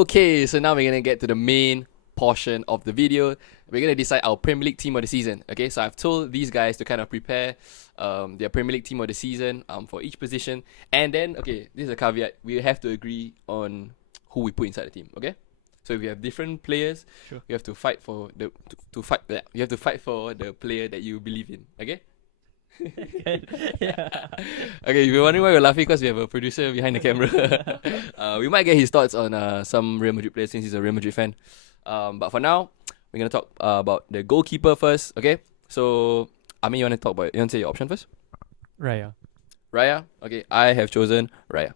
Okay, so now we're gonna get to the main portion of the video. We're gonna decide our Premier League team of the season. Okay, so I've told these guys to kind of prepare their Premier League team of the season for each position, and then this is a caveat: we have to agree on who we put inside the team. Okay, so if we have different players, Sure. you have to fight for the to fight. You have to fight for the player that you believe in. Okay. Yeah. Okay, if you're wondering why we're laughing, because we have a producer behind the camera. We might get his thoughts on some Real Madrid players since he's a Real Madrid fan. But for now, we're gonna talk about the goalkeeper first. Okay, so Amir, you want to say your option first? Raya. Raya. Okay, I have chosen Raya.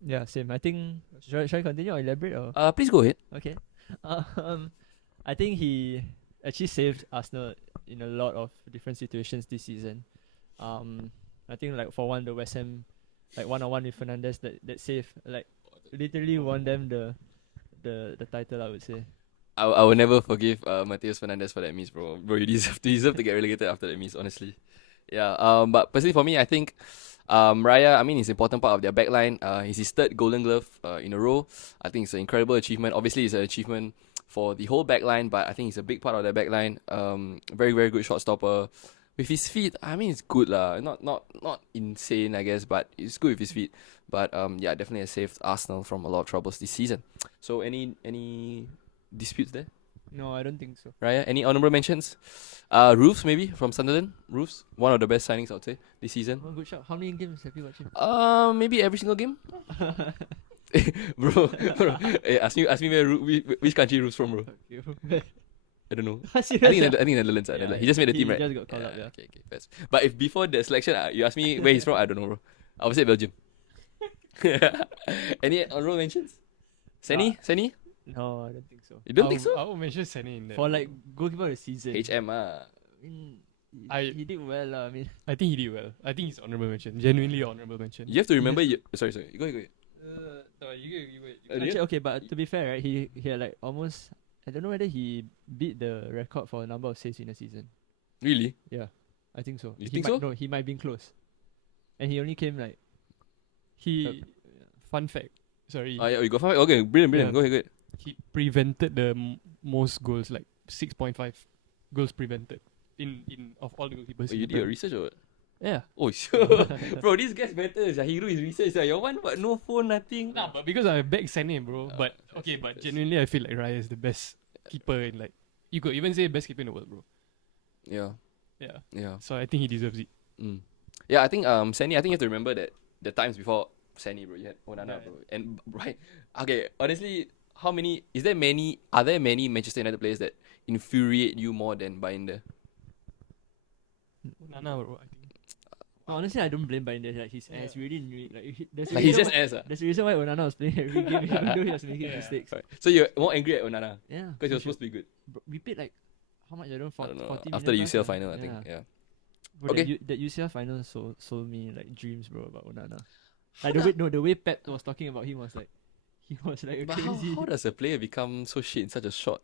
Yeah, same. I think should I continue or elaborate or Please go ahead. okay. I think he actually saved Arsenal in a lot of different situations this season. I think like for one, the West Ham like 1-on-1 with Fernandes that save like literally won them the title, I would say. I will never forgive Matheus Fernandes for that miss, bro. Bro, you deserve to get relegated after that miss, honestly. Yeah. But personally for me, I think Raya, I mean, he's an important part of their backline. He's his third Golden Glove in a row. I think it's an incredible achievement. Obviously, it's an achievement for the whole backline, but I think he's a big part of their backline. Very, very good shot stopper. With his feet, I mean, it's good lah. Not insane, I guess, but it's good with his feet. But yeah, definitely has saved Arsenal from a lot of troubles this season. So any disputes there? No, I don't think so. Raya, any honorable mentions? Roofs maybe from Sunderland. Roofs, one of the best signings I would say this season. Oh, good shot. How many games have you watched him? Maybe every single game. bro. Hey, ask me which country Roofs from, bro. I don't know. I think Netherlands. Netherlands. He just made the team, right? He just got called up, yeah. Okay, first. But if before the selection, you ask me where he's from, I don't know, bro. I would say Belgium. Any honorable mentions? Senny? No, I don't think so. You don't think so? I will mention Senny in that. For like goalkeeper of the season. HM He did well, I mean. I think he did well. I think he's honorable mention. Genuinely honorable mention. You have to remember. Sorry. Go ahead. No, you Actually, okay, but to be fair, right, he had like almost. I don't know whether he beat the record for a number of saves in a season. Really? Yeah, I think so. You think so? No, he might be close. And he only came like. Fun fact. Sorry. Yeah, you go for it. Okay, brilliant. Yeah. Go ahead. He prevented the most goals, like 6.5 goals prevented in of all the goalkeepers. You did your research or what? Yeah. Oh, sure. Bro, this guy's better. He do his research. Your one, but no phone, nothing. Nah, but because I back Senny, bro. But genuinely, I feel like Raya is the best keeper in like. You could even say best keeper in the world, bro. Yeah. So I think he deserves it. Yeah, I think Senny, I think you have to remember that the times before Senny, bro, you had Onana, Yeah. bro. And right. Okay, honestly, are there many Manchester United players that infuriate you more than Binder? Nana, bro, I think. Honestly, I don't blame Binder. Like his ass really knew it. Like He's just ass. There's a reason why Onana was playing every game, even though he was making mistakes. Right. So you're more angry at Onana Yeah. because he was supposed to be good. We paid like how much? I don't know. 40 After the million UCL plus, final, I think. Yeah. Bro, Okay. that UCL final sold me like dreams, bro, about Onana. Like the way Pep was talking about him was like he was like a But crazy. how does a player become so shit in such a short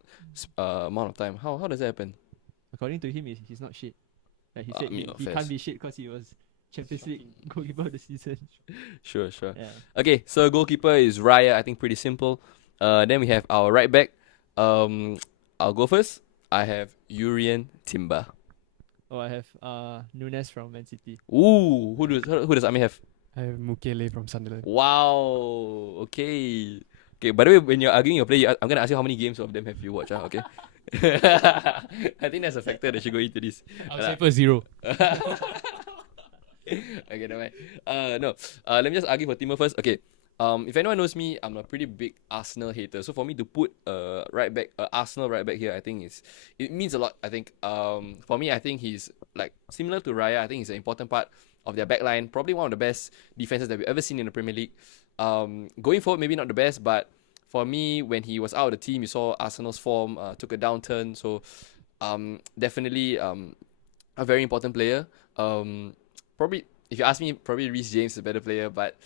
amount of time? How does that happen? According to him, he's not shit. Like he said, he fair. can't be shit because he was Champions League goalkeeper of the season. Sure. Yeah. Okay, so goalkeeper is Raya. I think pretty simple. Then we have our right back. I'll go first. I have Urian Timber. Oh, I have Nunes from Man City. Ooh, who does Amir have? I have Mukele from Sunderland. Wow. Okay. By the way, when you're arguing your play, I'm gonna ask you how many games of them have you watched. Okay. I think that's a factor that should go into this. I'll say for 0. Okay, never mind. No. Let me just argue for Timber first. Okay. If anyone knows me, I'm a pretty big Arsenal hater. So for me to put right back, Arsenal right back here, I think it means a lot. I think for me, I think he's like similar to Raya. I think he's an important part of their backline. Probably one of the best defenses that we've ever seen in the Premier League. Going forward, maybe not the best, but for me, when he was out of the team, you saw Arsenal's form took a downturn. So definitely a very important player. Probably, if you ask me, probably Reece James is a better player, but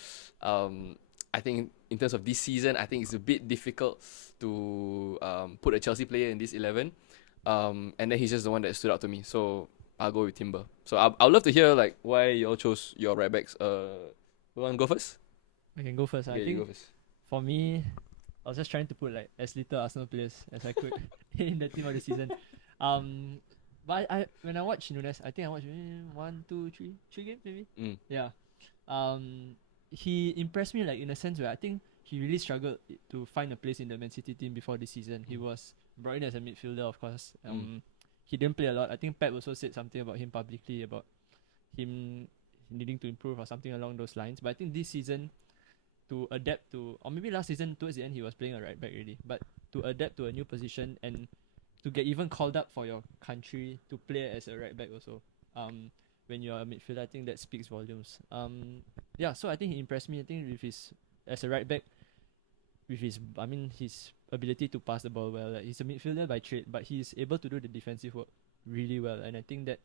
I think in terms of this season, I think it's a bit difficult to put a Chelsea player in this 11. And then he's just the one that stood out to me. So I'll go with Timber. So I'd love to hear like why you all chose your right backs. You want to go first? I can go first. I You think go first. for me, I was just trying to put like as little Arsenal players as I could in the team of the season. But when I watched Nunes, I think I watched three games maybe. Yeah. He impressed me like in a sense where I think he really struggled to find a place in the Man City team before this season. He was brought in as a midfielder, of course. He didn't play a lot. I think Pep also said something about him publicly about him needing to improve or something along those lines. But I think this season, to adapt to, or maybe last season towards the end he was playing a right back already, but to adapt to a new position and to get even called up for your country to play as a right back also, when you're a midfielder, I think that speaks volumes. Yeah, so I think he impressed me. I think with his, as a right back, with his ability to pass the ball well. Like, he's a midfielder by trade, but he's able to do the defensive work really well, and I think that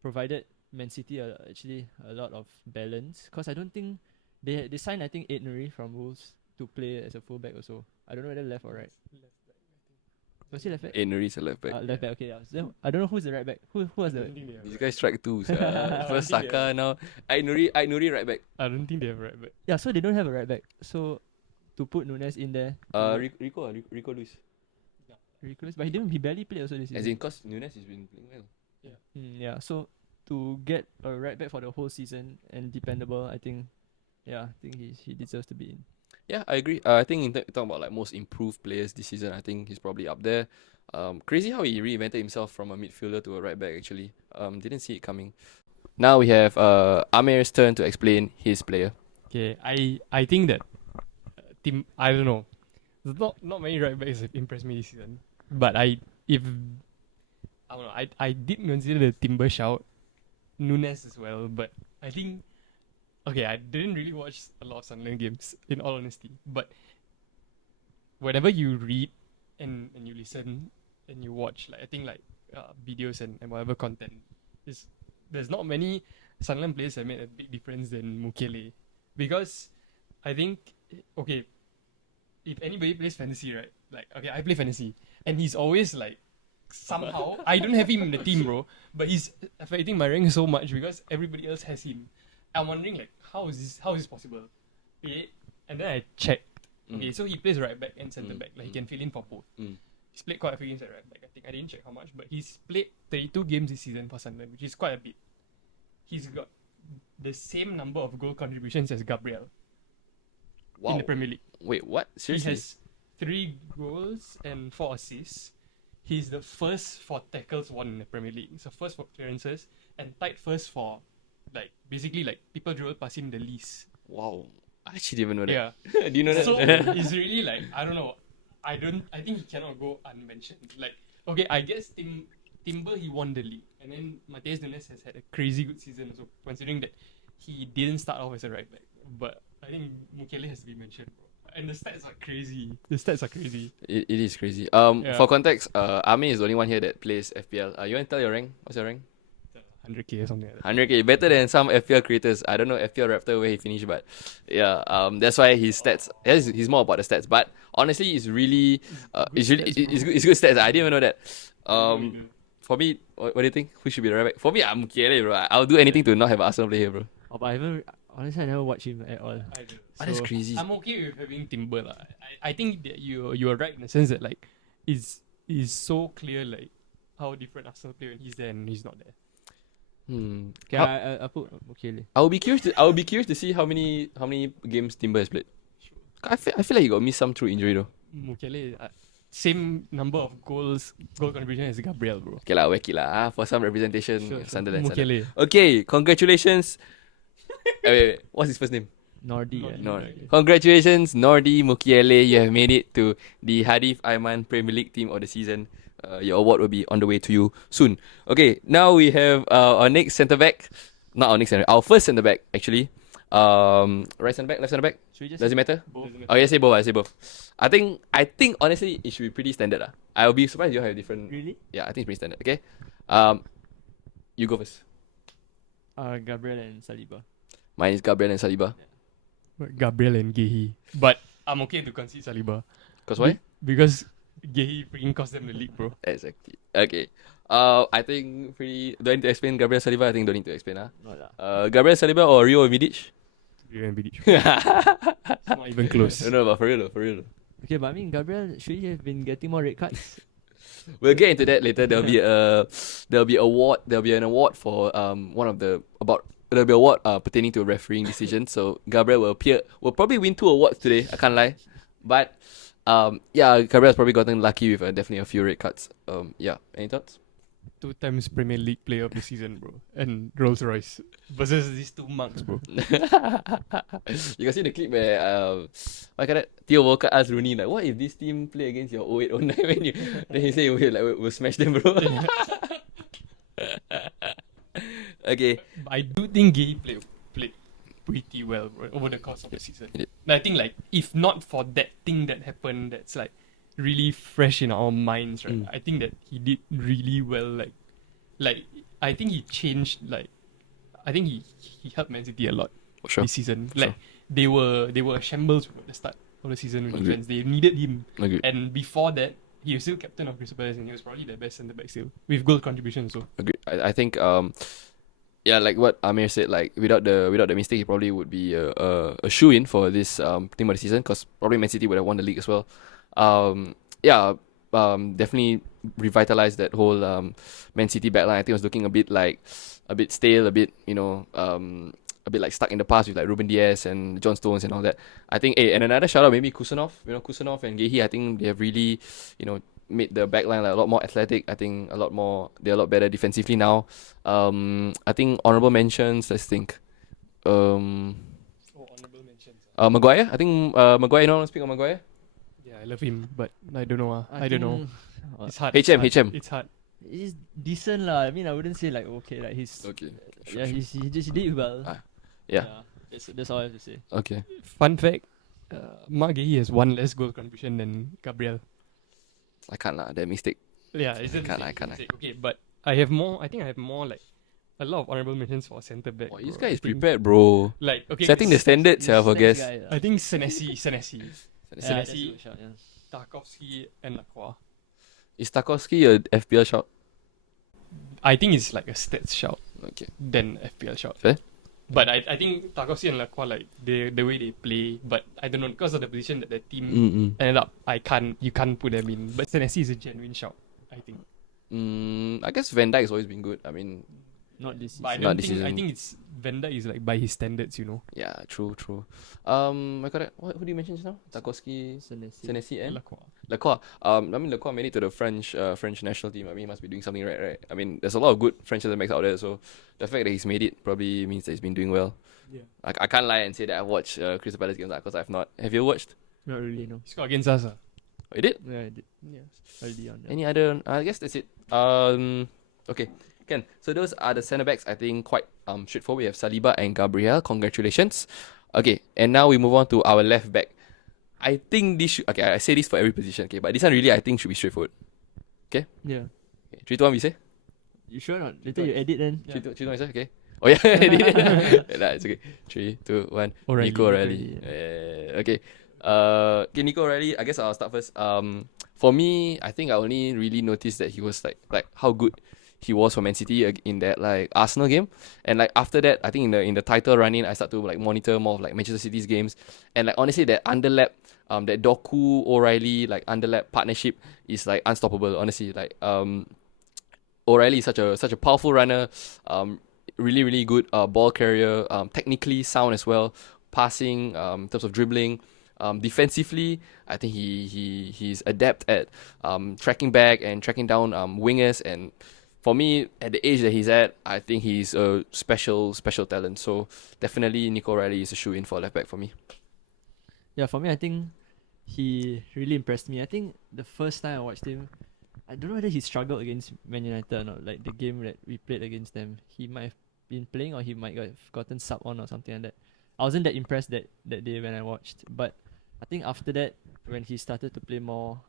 provided Man City actually a lot of balance, because I don't think they signed, I think, Nuri from Wolves to play as a fullback also. I don't know whether left or right. Was he left back? Nuri is a left back. Left back, okay. Yeah. So, I don't know who's the right back. Who was the... These guys strike two. First Saka, now Nuri right back. I don't think they have right back. Yeah, so they don't have a right back. So to put Nunes in there... Rico Luis. Ridiculous, but he barely played also this season. As in, cause Nunes has been playing well. Yeah, so to get a right back for the whole season and dependable, I think he deserves to be in. Yeah, I agree. I think in talking about like most improved players this season, I think he's probably up there. Crazy how he reinvented himself from a midfielder to a right back actually. Didn't see it coming. Now we have Amir's turn to explain his player. Okay, I think that I don't know. There's not many right backs have impressed me this season. But I don't know, I did consider the Timber shout, Nunes as well, but I think, okay, I didn't really watch a lot of Sunderland games, in all honesty, but whatever you read and you listen and you watch, like I think like videos and whatever content, there's not many Sunderland players that made a big difference than Mukiele, because I think, okay, if anybody plays fantasy, right, like, okay, I play fantasy, and he's always like, somehow, I don't have him in the team, bro, but he's affecting my rank so much because everybody else has him. I'm wondering, like, how is this possible? Okay, and then I checked. Okay, so he plays right back and centre back. Like, he can fill in for both. He's played quite a few games at right back. I think I didn't check how much, but he's played 32 games this season for Sunderland, which is quite a bit. He's got the same number of goal contributions as Gabriel in the Premier League. Wait, what? Seriously? He has 3 goals and 4 assists. He's the first for tackles won in the Premier League. So first for clearances and tied first for, like, basically like people dribble past him the least. Wow, I actually didn't even know that. Yeah. Do you know that? So it's really like, I don't know. I think he cannot go unmentioned. Like, okay, I guess Timber, he won the league, and then Matheus Nunes has had a crazy good season also, considering that he didn't start off as a right back. But I think Mukiele has to be mentioned, bro. And the stats are crazy. It is crazy. For context, Amir is the only one here that plays FPL. You want to tell your rank? What's your rank? 100k or something like that. 100k, better than some FPL creators. I don't know FPL Raptor where he finished, but yeah, that's why his stats. He's more about the stats. But honestly, it's good stats. I didn't even know that. For me, what do you think? Who should be the right back? For me, I'm Mukiele, bro. I'll do anything to not have Arsenal play here, bro. Oh, but honestly, I never watched him at all. I do. That's crazy. I'm okay with having Timber lah. I think that you are right in the sense that like it's so clear like how different Arsenal play when he's there and he's not there. Okay, I put Mukiele. I will be curious to see how many games Timber has played. I feel like he got missed some through injury though. Mukiele, same number of goal contribution as Gabriel, bro. Okay lah, whack it lah. For some representation, Sure. Sunderland. Mukiele. Okay, congratulations. wait, what's his first name? Nordi. Congratulations, Nordi Mukiele. You have made it to the Hadif Aiman Premier League Team of the Season. Your award will be on the way to you soon. Okay, now we have our next centre back. Not our next centre back. Our first centre back actually. Right centre back, left centre back. Does it matter? Both. Oh, yeah, say both. I say both. I think honestly it should be pretty standard lah. I'll be surprised you have different. Really? Yeah, I think it's pretty standard. Okay. You go first. Gabriel and Saliba. Mine is Gabriel and Saliba. Gabriel and Gehi. But I'm okay to concede Saliba. Cause why? Because Gehi freaking cost them the league, bro. Exactly. Okay. I think pretty. Do I need to explain Gabriel Saliba? I think don't need to explain. No lah. Gabriel Saliba or Rio Vidic? Rio and Vidic. It's not even close. No, but for real though. Okay, but I mean, Gabriel, should he have been getting more red cards? We'll get into that later. There'll be an award for one of the about there'll be an award pertaining to a refereeing decision. So Gabriel will probably win 2 awards today. I can't lie, but yeah, Gabriel's probably gotten lucky with definitely a few red cards. Yeah, any thoughts? 2 times Premier League player of the season, bro. And Rolls Royce versus these 2 mugs, bro. You can see the clip where what kind of Theo Walcott asked Rooney like, what if this team play against your 0809 when you then he say we'll smash them, bro. Okay. But I do think Gay played pretty well, bro, over the course of the season. He did. And I think like if not for that thing that happened, that's like really fresh in our minds, right? I think that he did really well. Like I think he changed. Like I think he helped Man City a lot For sure. this season. Sure. Like they were a shambles at the start of the season with Agreed. defense. They needed him, Agreed. and before that, he was still captain of Crystal Palace, and he was probably the best centre back still with goal contribution. So Agreed. I think yeah, like what Amir said, like without the mistake, he probably would be a shoe in for this team of the season, because probably Man City would have won the league as well. Yeah, definitely revitalized that whole Man City backline. I think it was looking a bit stale, a bit a bit like stuck in the past with like Ruben Diaz and John Stones and all that. I think and another shout out maybe Kusanov. Kusanov and Gehi, I think they have really made the backline like a lot more athletic. I think they're a lot better defensively now. I think honorable mentions. Let's think. honourable mentions. Maguire. I think Maguire. You know, want to speak on Maguire? Yeah, I love him, but I don't know. I don't know. It's hard. HM. It's hard. He's decent lah. I mean, I wouldn't say like okay, like he's Okay. yeah, he just did well. Yeah. That's all I have to say. Okay. Fun fact: Mark Gay has 1 less goal contribution than Gabriel. I can't lah. That mistake. Yeah, it's a I mistake, can't. it's a mistake. Okay, but I have more. I think I have more like a lot of honourable mentions for centre back. Oh, this bro. guy is I think, prepared, bro. Like okay, Setting the standards, I guess. I think Senesi, Yeah, that's a Senesi, good shout, yeah. Tarkovsky, and Lacroix. Is Tarkovsky a FPL shot? I think it's like a stats shout Okay. than FPL shout. Fair. But I think Tarkovsky and Lacroix, like the way they play, but I don't know, because of the position that the team ended up, you can't put them in. But Senesi is a genuine shout, I think. I guess Van Dijk has always been good. I mean, Not this But I season. don't Not this think I season. think it's Van Dijk is like by his standards, you know. yeah, true. I got it. Who do you mention just now? Tarkovsky, Senesi, and Lacroix. Lacroix. I mean, Lacroix made it to the French national team. I mean, he must be doing something right? I mean, there's a lot of good French center backs out there. So the fact that he's made it probably means that he's been doing well. Yeah. I can't lie and say that I've watched Crystal Palace games because I've not. Have you watched? Not really, no. He scored against us. Oh, you did? Yeah, I did. Yeah. Early on. Any other? I guess that's it. Okay. Ken. So those are the centre backs. I think quite straightforward. We have Saliba and Gabriel. Congratulations. Okay, and now we move on to our left back. I think this should. Okay, I say this for every position. Okay, but this one really I think should be straightforward. Yeah. Okay, 3, 2, 1. We say. You sure not? Later you edit then. Yeah. 3, 2, 1. We say. Okay. Oh yeah, I did it. Nah, it's okay. 3, 2, 1. O'Reilly. Nico O'Reilly. Okay. Okay, Nico O'Reilly. I guess I'll start first. For me, I think I only really noticed that he was like how good he was for Man City in that like Arsenal game, and like after that, I think in the title run-in, I start to like monitor more of like Manchester City's games, and like honestly, that underlap, that Doku O'Reilly like underlap partnership is like unstoppable. Honestly, like O'Reilly is such a powerful runner, really good ball carrier, technically sound as well, passing, in terms of dribbling. Defensively, I think he's adept at tracking back and tracking down wingers, and for me, at the age that he's at, I think he's a special talent. So definitely Nico O'Reilly is a shoe in for left back for me. Yeah, for me, I think he really impressed me. I think the first time I watched him, I don't know whether he struggled against Man United or not. Like the game that we played against them, he might have been playing or he might have gotten sub on or something like that. I wasn't that impressed that day when I watched, but I think after that, when he started to play more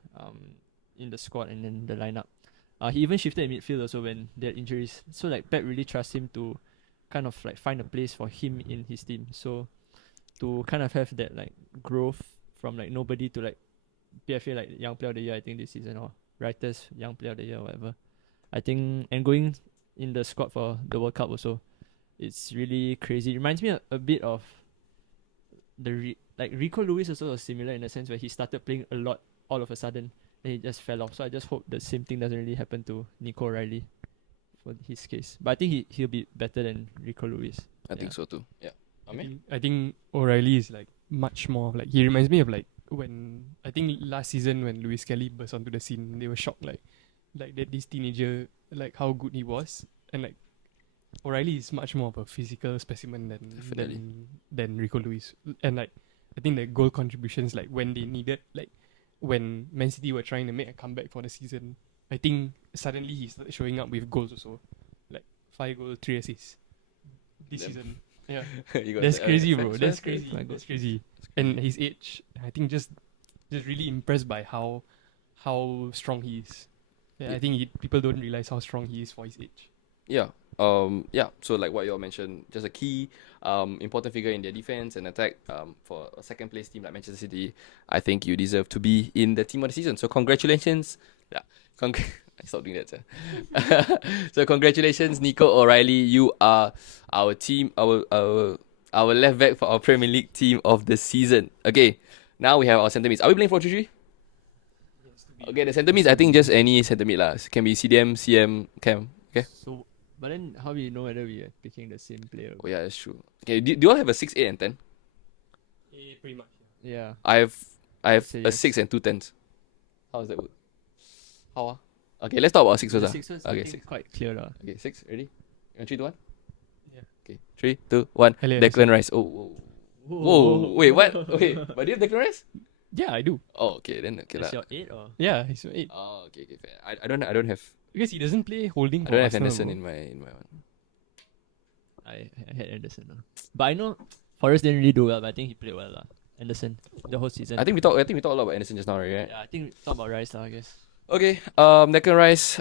in the squad and in the lineup, he even shifted in midfield also when there are injuries. So like Pep really trusts him to kind of like find a place for him in his team. So to kind of have that like growth from like nobody to like PFA like Young Player of the Year, I think this season, or Writers Young Player of the Year or whatever. I think, and going in the squad for the World Cup also, it's really crazy. It reminds me a bit of like Rico Lewis also was similar in the sense where he started playing a lot all of a sudden, and he just fell off. So I just hope the same thing doesn't really happen to Nico O'Reilly for his case. But I think he'll be better than Rico Lewis. I think so too. Yeah. Amir? I think O'Reilly is like much more of like, he reminds me of like when I think last season when Luis Kelly burst onto the scene, they were shocked like that this teenager, like how good he was, and like O'Reilly is much more of a physical specimen Definitely. than Rico Lewis. And like I think the goal contributions, like when they needed, like when Man City were trying to make a comeback for the season, I think suddenly he started showing up with goals also, like 5 goals, 3 assists this Damn. season. Yeah, You got that's that, crazy, fair- bro. fair- That's fair- crazy. fair- That's crazy. And his age, I think just really impressed by how strong he is. Yeah, Yeah. I think people don't realize how strong he is for his age. Yeah. Yeah. So like what you all mentioned, just a key, important figure in their defense and attack. For a second place team like Manchester City, I think you deserve to be in the team of the season. So congratulations. Yeah. I stopped doing that, sir. So congratulations, Nico O'Reilly. You are our team, our left back for our Premier League team of the season. Okay. Now we have our centre mids. Are we playing 4-3-3? Okay, the centre mids, I think just any centre mid lah. Can be CDM, CM, Cam. Okay. So, but then how do you know whether we are picking the same player? Oh yeah, that's true. Okay, do you all have a 6, 8 and 10? Pretty much. Yeah. I have Say a yes. 6 and 2 10s. How does that work? How ah? Okay, let's talk about 6 first. The ah. six ones, Okay, I think 6. quite clear lah. Okay, 6, ready? 3, 2, 1? Yeah. Okay, 3, 2, 1. Hello, Declan Rice. Oh, whoa. Whoa, wait, what? Okay, but do you have Declan Rice? Yeah, I do. Oh, okay, then okay Is lah. your 8 or? Yeah, he's 8. Oh, okay, fair. I don't have Because he doesn't play holding. I for don't have Arsenal, Henderson bro. in my one. I had Anderson. But I know Forrest didn't really do well, but I think he played well lah. Anderson the whole season. I think we talked a lot about Anderson just now, right? Yeah, I think talk about Rice lah, I guess. Okay, Declan Rice.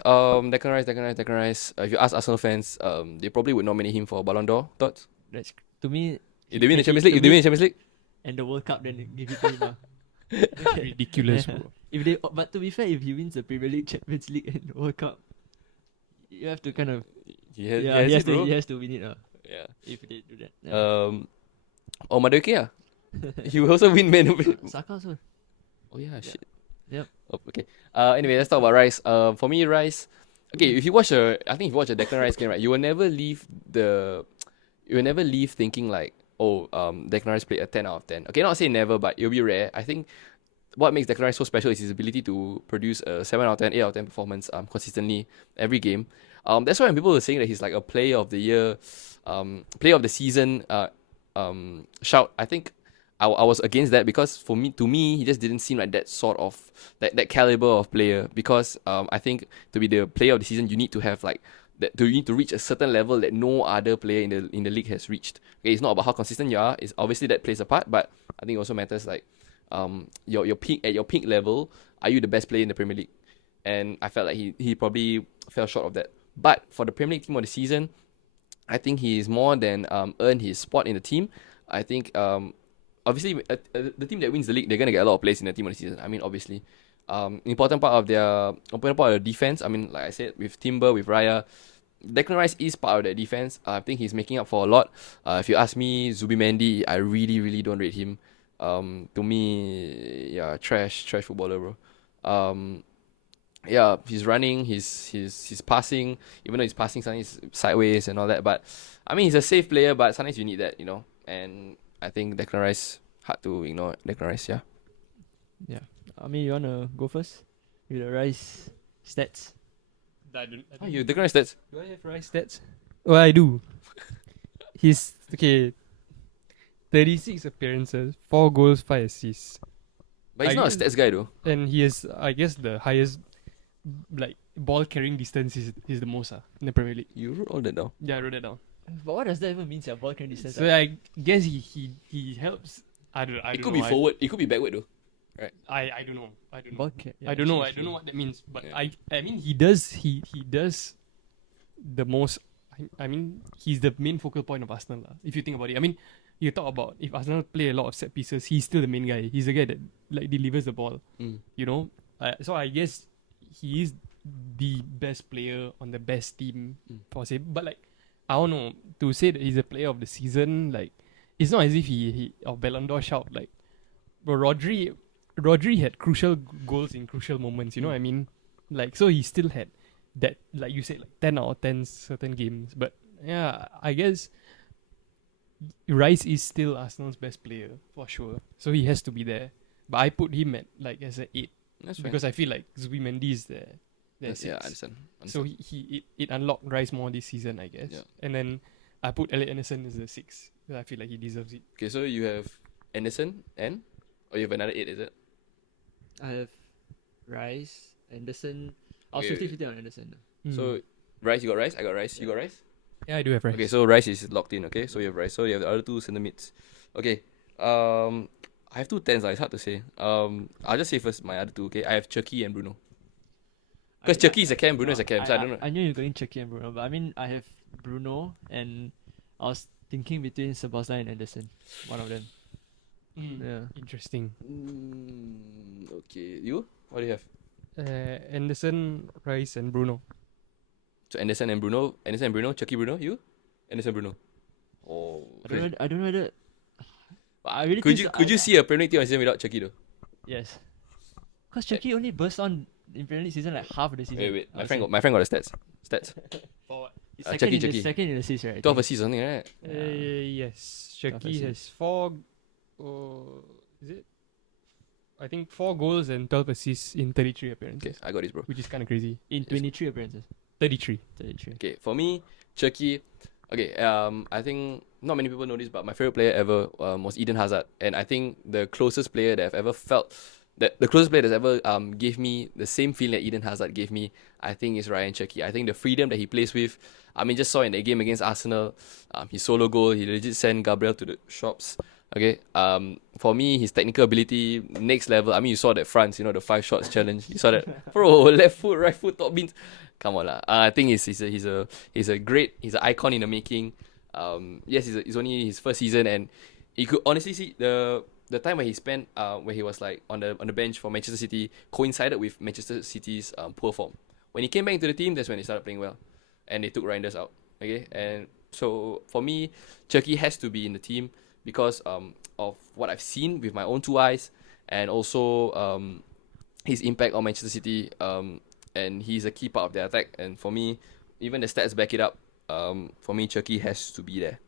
If you ask Arsenal fans, they probably would nominate him for Ballon d'Or. Thoughts? That's to me. If they win the Champions League, And the World Cup, then give it to him. That's ridiculous, bro. But to be fair, if he wins the Premier League, Champions League, and the World Cup, you have to kind of he has he has to win it. Yeah. If they do that. Yeah. Or Madueke, yeah. He will also win Man of the- Saka also. Oh yeah, shit. Yep. Oh, okay. Anyway, let's talk about Rice. For me, Rice. Okay, if you watch a Declan Rice game, right, you will never leave thinking like, oh, Declan Rice played a 10 out of 10. Okay, not say never, but it'll be rare. I think what makes Declan Rice so special is his ability to produce a 7 out of 10, 8 out of 10 performance consistently every game. That's why when people were saying that he's like a player of the year, player of the season shout, I think I was against that because to me, he just didn't seem like that sort of that caliber of player. Because I think to be the player of the season, you need to have like that. You need to reach a certain level that no other player in the league has reached. Okay, it's not about how consistent you are. It's obviously that plays a part, but I think it also matters like your peak level. Are you the best player in the Premier League? And I felt like he probably fell short of that. But for the Premier League team of the season, I think he's more than earned his spot in the team. I think obviously the team that wins the league, they're gonna get a lot of players in the team of the season. I mean, obviously, important part of their defense. I mean, like I said, with Timber, with Raya, Declan Rice is part of that defense. I think he's making up for a lot. If you ask me, Zubimendi, I really don't rate him. To me, yeah, trash footballer, bro. Yeah, he's running, he's passing, even though he's passing sometimes sideways and all that. But I mean, he's a safe player, but sometimes you need that, And I think Declan Rice, hard to ignore Declan Rice, yeah. Yeah. I mean, you wanna go first with the Rice stats? Oh, you Declan Rice stats? Do I have Rice stats? Well, I do. He's 36 appearances, 4 goals, 5 assists, But he's I not a guess- stats guy though. and he has, I guess, the highest like ball carrying distance is the most in the Premier League. You wrote all that down. Yeah, I wrote that down. But what does that even mean? Ball carrying distance. So I guess he helps. I don't It could know. be forward, it could be backward though. I don't know. I don't know. Ball ca- yeah, I don't know. actually I don't know what that means. But Yeah. I mean he does the most. I mean he's the main focal point of Arsenal. If you think about it, I mean you talk about if Arsenal play a lot of set pieces, he's still the main guy. He's the guy that like delivers the ball. Mm. So I guess he is the best player on the best team for say. But like I don't know, to say that he's a player of the season, like it's not as if he or Ballon d'Or shout like But Rodri had crucial goals in crucial moments. You know what I mean? Like, so he still had that, like you said, like 10 out of 10 certain games. But yeah, I guess Rice is still Arsenal's best player for sure. So he has to be there. But I put him at like as an 8 That's fine. because I feel like Zubimendi is there. Yeah, I understand. So it unlocked Rice more this season, I guess. Yeah. And then I put Elliot Anderson as a 6 because I feel like he deserves it. Okay, so you have Anderson and, or you have another 8, is it? I have Rice, Anderson. I was Okay, 50-50 on Anderson. So Rice, you got Rice. I got Rice. You got Rice. yeah, I do have Rice. Okay, so Rice is locked in. Okay, so you have Rice. So you have the other two center mids. Okay. I have two 10s. It's hard to say. I'll just say first my other two. Okay, I have Chucky and Bruno. Because Chucky is a cam, Bruno is a cam. So I don't know. I knew you were going Chucky and Bruno, but I mean, I have Bruno, and I was thinking between Szoboszlai and Anderson. One of them. Yeah. Interesting. Okay, you? What do you have? Anderson, Rice, and Bruno. So Anderson and Bruno, Chucky Bruno, you? Anderson Bruno. Oh. I don't know whether. I really Could think you see a Premier League team season without Chucky though? Yes. Because Chucky only burst on in Premier League season like half of the season. Wait. My friend got the stats. For what? Chucky. Second in the season, right? 12 assists something, right? Yes. Chucky assists. has 4. Is it? I think 4 goals and 12 assists in 33 appearances. Okay, I got this, bro. Which is kind of crazy. In 23 appearances. 33. 33. Okay, for me, Chucky. Okay, I think not many people know this, but my favorite player ever was Eden Hazard, and I think the closest player that I've ever felt, that the closest player that's ever gave me the same feeling that Eden Hazard gave me, I think is Ryan Chucky. I think the freedom that he plays with, I mean, just saw in the game against Arsenal, his solo goal, he legit sent Gabriel to the shops. Okay, for me, his technical ability next level. I mean, you saw that France, the 5 shots challenge. You saw that, bro, left foot, right foot, top bins. Come on lah. I think he's an icon in the making. Yes, it's only his first season, and you could honestly see the time when he spent when he was like on the bench for Manchester City coincided with Manchester City's poor form. When he came back into the team, that's when they started playing well, and they took Reinders out. Okay, and so for me, Chucky has to be in the team because of what I've seen with my own 2 eyes, and also his impact on Manchester City. And he's a key part of their attack. And for me, even the stats back it up. For me, Chucky has to be there.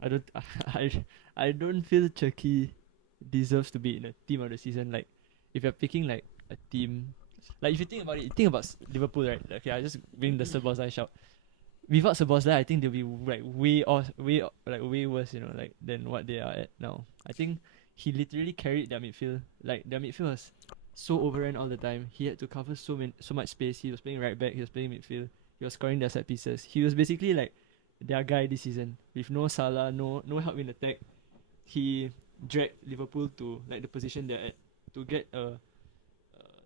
I don't feel Chucky deserves to be in a team of the season. Like, if you're picking like a team, like if you think about it, think about Liverpool, right? Okay, I just bring the Szoboszlai shout. Without Szoboszlai, I think they'll be like way worse, than what they are at now. I think he literally carried their midfield. Like their midfield was so overrun all the time. He had to cover so much space. He was playing right back. He was playing midfield. He was scoring their set pieces. He was basically like their guy this season. With no Salah, no help in attack, he dragged Liverpool to like the position they're at. To get a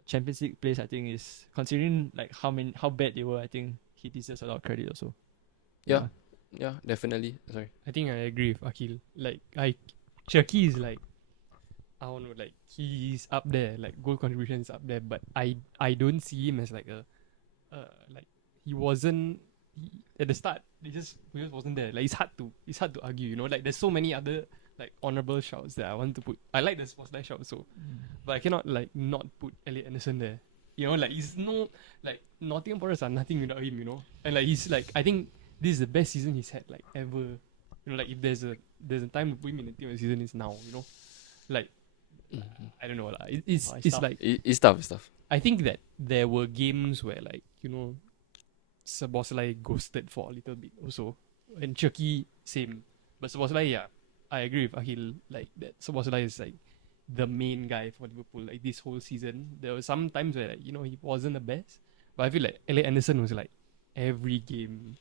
Champions League place, I think is considering like how bad they were. I think he deserves a lot of credit also. Yeah, definitely. Sorry. I think I agree with Aqeel. Like, Chucky is like, I don't know, like he's up there, like goal contribution is up there, but I don't see him as like like he wasn't at the start. He just wasn't there. Like it's hard to argue, like there's so many other like honorable shouts that I want to put. I like the Szoboszlai shout also, but I cannot like not put Elliot Anderson there. Like he's no like Nottingham Forest are nothing without him. And like he's like, I think this is the best season he's had like ever. Like if there's a time to put him in the team of the season, it's now. Like. I don't know. It's like it's tough. I think that there were games where like Szoboszlai ghosted for a little bit also, and Chucky same. But Szoboszlai, yeah, I agree with Aqeel. Like that, Szoboszlai is like the main guy for Liverpool. Like this whole season, there were some times where like, he wasn't the best, but I feel like Elliot Anderson was like every game.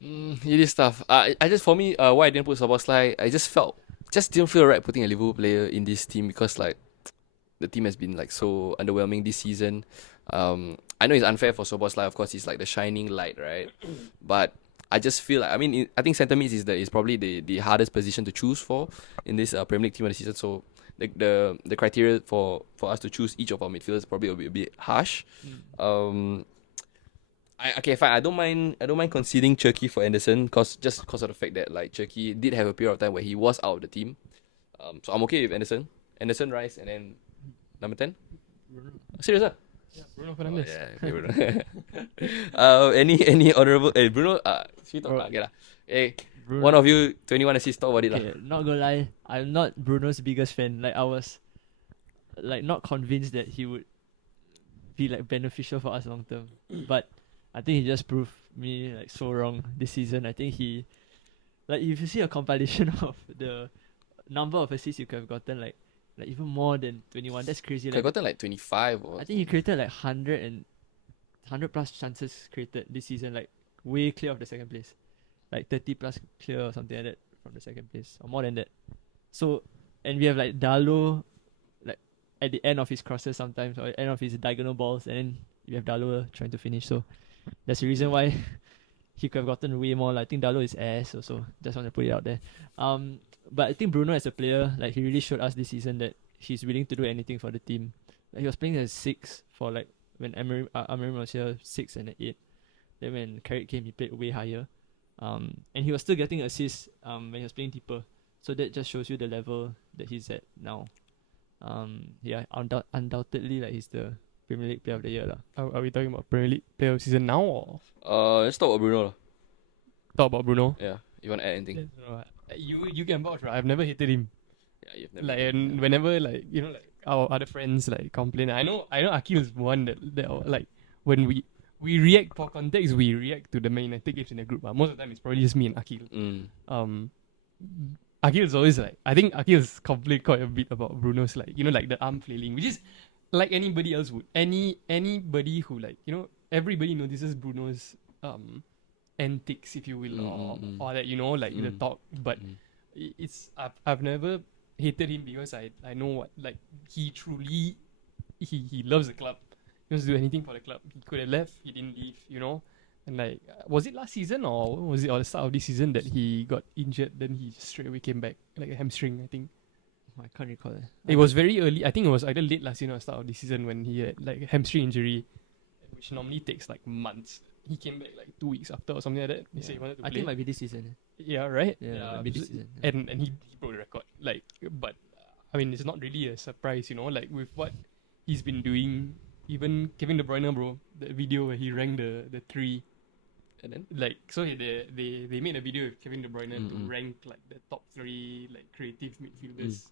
It is tough. I just for me, why I didn't put Szoboszlai, I just didn't feel right putting a Liverpool player in this team because like the team has been like so underwhelming this season. I know it's unfair for Szoboszlai, of course he's like the shining light, right? But I just feel like, I think centre mid is probably the hardest position to choose for in this Premier League team of the season. So the criteria for us to choose each of our midfielders probably will be a bit harsh. Okay, fine. I don't mind conceding Chucky for Anderson because of the fact that like Chucky did have a period of time where he was out of the team. So I'm okay with Anderson, Rice, and then number 10. Bruno. Serious ah? Yeah, Bruno Oh, Fernandes. yeah, okay, Bruno. Any honorable? Bruno. Should we talk? Bro. Okay lah. Hey, Bruno. one of you, 21 assists. Talk about it lah. Okay, not gonna lie, I'm not Bruno's biggest fan. Like I was, like not convinced that he would be like beneficial for us long term. But I think he just proved me like so wrong this season. I think he, like if you see a compilation of the number of assists you could have gotten, like even more than 21. That's crazy. I Like gotten like 25 or. I think he created like 100 plus chances created this season, like way clear of the second place, like 30 plus clear or something like that from the second place, or more than that. So, and we have like Dalo, like at the end of his crosses sometimes, or end of his diagonal balls, and then you have Dalo trying to finish. So that's the reason why he could have gotten way more. Like, I think Dalo is ass also. Just want to put it out there. But I think Bruno as a player, like he really showed us this season that he's willing to do anything for the team. Like, he was playing as 6 for like when Amir was here, 6 and 8. Then when Carrick came, he played way higher. And he was still getting assists when he was playing deeper. So that just shows you the level that he's at now. Yeah, undoubtedly, like he's the Premier League Player of the Year lah. Are we talking about Premier League Player of Season now or Let's talk about Bruno lah. talk about Bruno? Yeah, you want to add anything? You can vouch, right? I've never hated him. Yeah, you've never. Like, and whenever like like our other friends like complain, I know Aqeel is one that like when we react for context, we react to the Man United games in the group. But most of the time, it's probably just me and Aqeel. Aqeel is always like, I think Aqeel's complained quite a bit about Bruno's like like the arm flailing, which is like anybody else would. Anybody who like everybody notices Bruno's antics, if you will, or that like the talk. But it's I've never hated him because I know what like he truly he loves the club. He wants to do anything for the club. He could have left, he didn't leave, And like, was it last season or was it at the start of this season that he got injured? Then he straight away came back, like a hamstring, I think. I can't recall it. It was very early. I think it was either late last season or start of this season when he had like a hamstring injury, which normally takes like months. He came back like 2 weeks after or something like that. He said he wanted to play. I think it might be this season. Yeah, right? Yeah, might be this season. Yeah. And he broke the record. Like, but I mean, it's not really a surprise, like with what he's been doing. Even Kevin De Bruyne, bro, the video where he ranked the 3. And then Like, so they made a video with Kevin De Bruyne to rank like the top 3 like creative midfielders.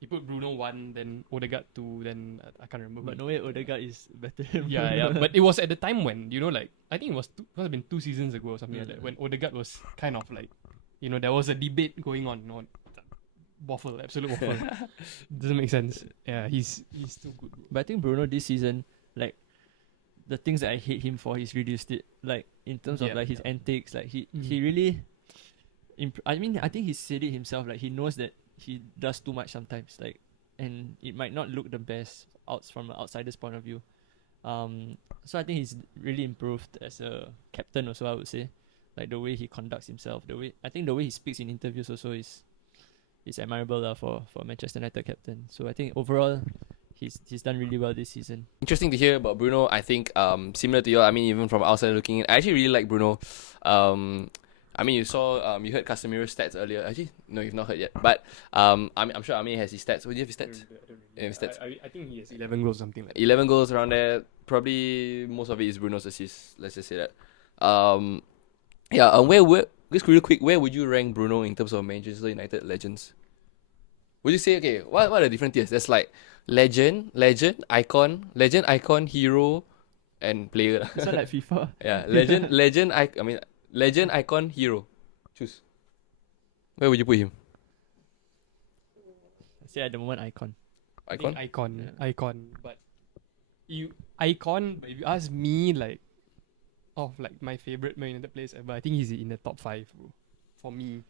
He put Bruno 1, then Odegaard 2, then I can't remember. But no way Odegaard is better than yeah, Bruno. yeah. But it was at the time when like I think it must have been 2 seasons ago or something like that, when Odegaard was kind of like there was a debate going on. Waffle, absolute waffle. Doesn't make sense. Yeah, he's too good. But I think Bruno this season, like the things that I hate him for, he's reduced it. Like in terms of like his antics, like he really. I think he said it himself. Like he knows that he does too much sometimes. Like, and it might not look the best from an outsider's point of view. So I think he's really improved as a captain. Also, I would say, like the way he conducts himself, the way he speaks in interviews also is admirable for Manchester United captain. So I think overall he's done really well this season. Interesting to hear about Bruno. I think similar to you, I mean, even from outside looking in, I actually really like Bruno. I mean, you saw you heard Casemiro's stats earlier. Actually, no, you've not heard yet. But I'm sure Amir has his stats. What do you have his stats? I think he has 11 goals, something like that. 11 goals around there. Probably most of it is Bruno's assists. Let's just say that. Just real quick, where would you rank Bruno in terms of Manchester United legends? Would you say, okay, what are the different tiers? There's like legend, icon, hero, and player. It's not like FIFA. Yeah, legend, icon, hero. Choose. Where would you put him? I say at the moment icon. Icon? Icon. But if you ask me, like, of like my favorite Man United players ever, I think he's in the top 5, bro. For me.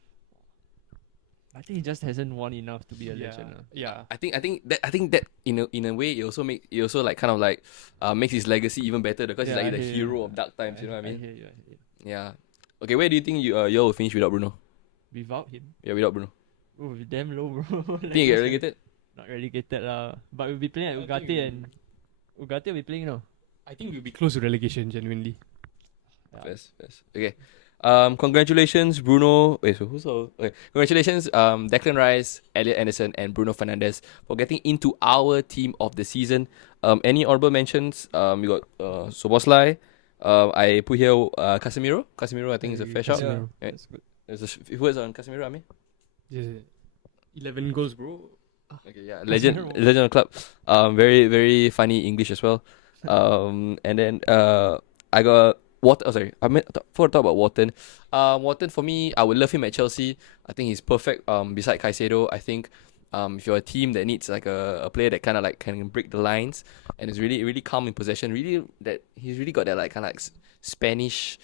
I think he just hasn't won enough to be a legend. Yeah. I think that in a way it also makes his legacy even better because he's like the hero of dark times. You know what I mean? I hear you. Yeah. Okay, where do you think you will finish without Bruno? Without him? Yeah, without Bruno. Oh, we're damn low, bro. Think you get relegated? Not relegated but we'll be playing at Ugarte and Ugarte will be playing now. I think we'll be close to relegation, genuinely. First. Okay. Congratulations, Bruno. Wait, so who's all? Okay, congratulations, Declan Rice, Elliot Anderson, and Bruno Fernandes for getting into our team of the season. Any honorable mentions? We got Soboslai. I put here Casemiro. Casemiro, I think is a fair shout. Casemiro. Yeah. That's good. There's a few words on Casemiro, Amir. Yeah. 11 goals, bro. Okay, yeah, Casemiro. legend of the club. Very very funny English as well. And then I got Water. Oh, sorry, before I talk about Wharton. Wharton for me, I would love him at Chelsea. I think he's perfect. Beside Caicedo, I think. If you're a team that needs like a player that kind of like can break the lines and is really calm in possession, really that he's really got that like kind of like Spanish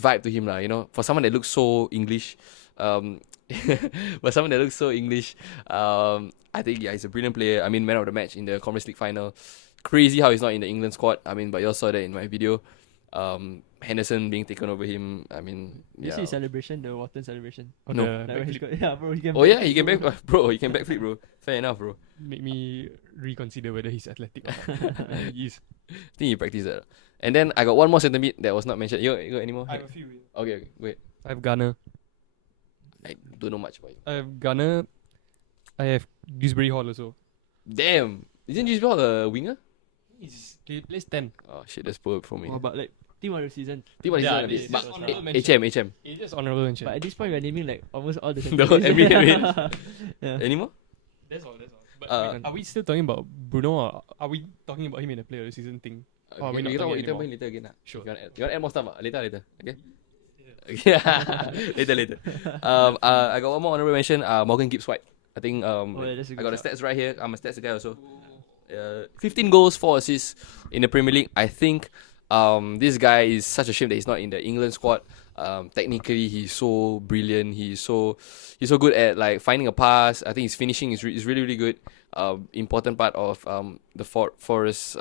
vibe to him lah. You know, for someone that looks so English, for someone that looks so English, I think yeah, he's a brilliant player. I mean, man of the match in the Conference League final. Crazy how he's not in the England squad. I mean, but you all saw that in my video. Henderson being taken over him. I mean, You yeah. see his celebration, the Wharton celebration. On No. the Like when he backflip. got, yeah, bro, he can. Oh yeah, he can back, bro. He can backflip, bro. Fair enough, bro. Make me reconsider whether he's athletic or not. He is. I think he practiced that. And then I got one more centre mid that was not mentioned. You got any more? I have a few. Okay, wait. I have Ghana. I don't know much about you. I have Ghana. I have Dewsbury Hall also. Damn, isn't Gisbell a winger? He plays 10. Oh shit, that's poor for me. Oh, but like team of the season. Think what Yeah, he's this but is honourable HM. It's just honourable mention. But at this point, we're naming like almost all the. No, centre-backs. every- yeah. Any more? That's all. But Uh, are we still talking about Bruno or are we talking about him in the player of the season thing? Oh, we're not you talking can talk anymore. later again. Sure. You want to add more stuff? Later. Okay. Yeah. later. I got one more honorable mention. Morgan Gibbs White. I think Oh, yeah, that's a I good got the shout. stats right here. I'm a stats guy also. 15 goals, 4 assists in the Premier League. I think this guy is such a shame that he's not in the England squad. Technically, he's so brilliant. He's so good at like finding a pass. I think his finishing is really good. Important part of the Forest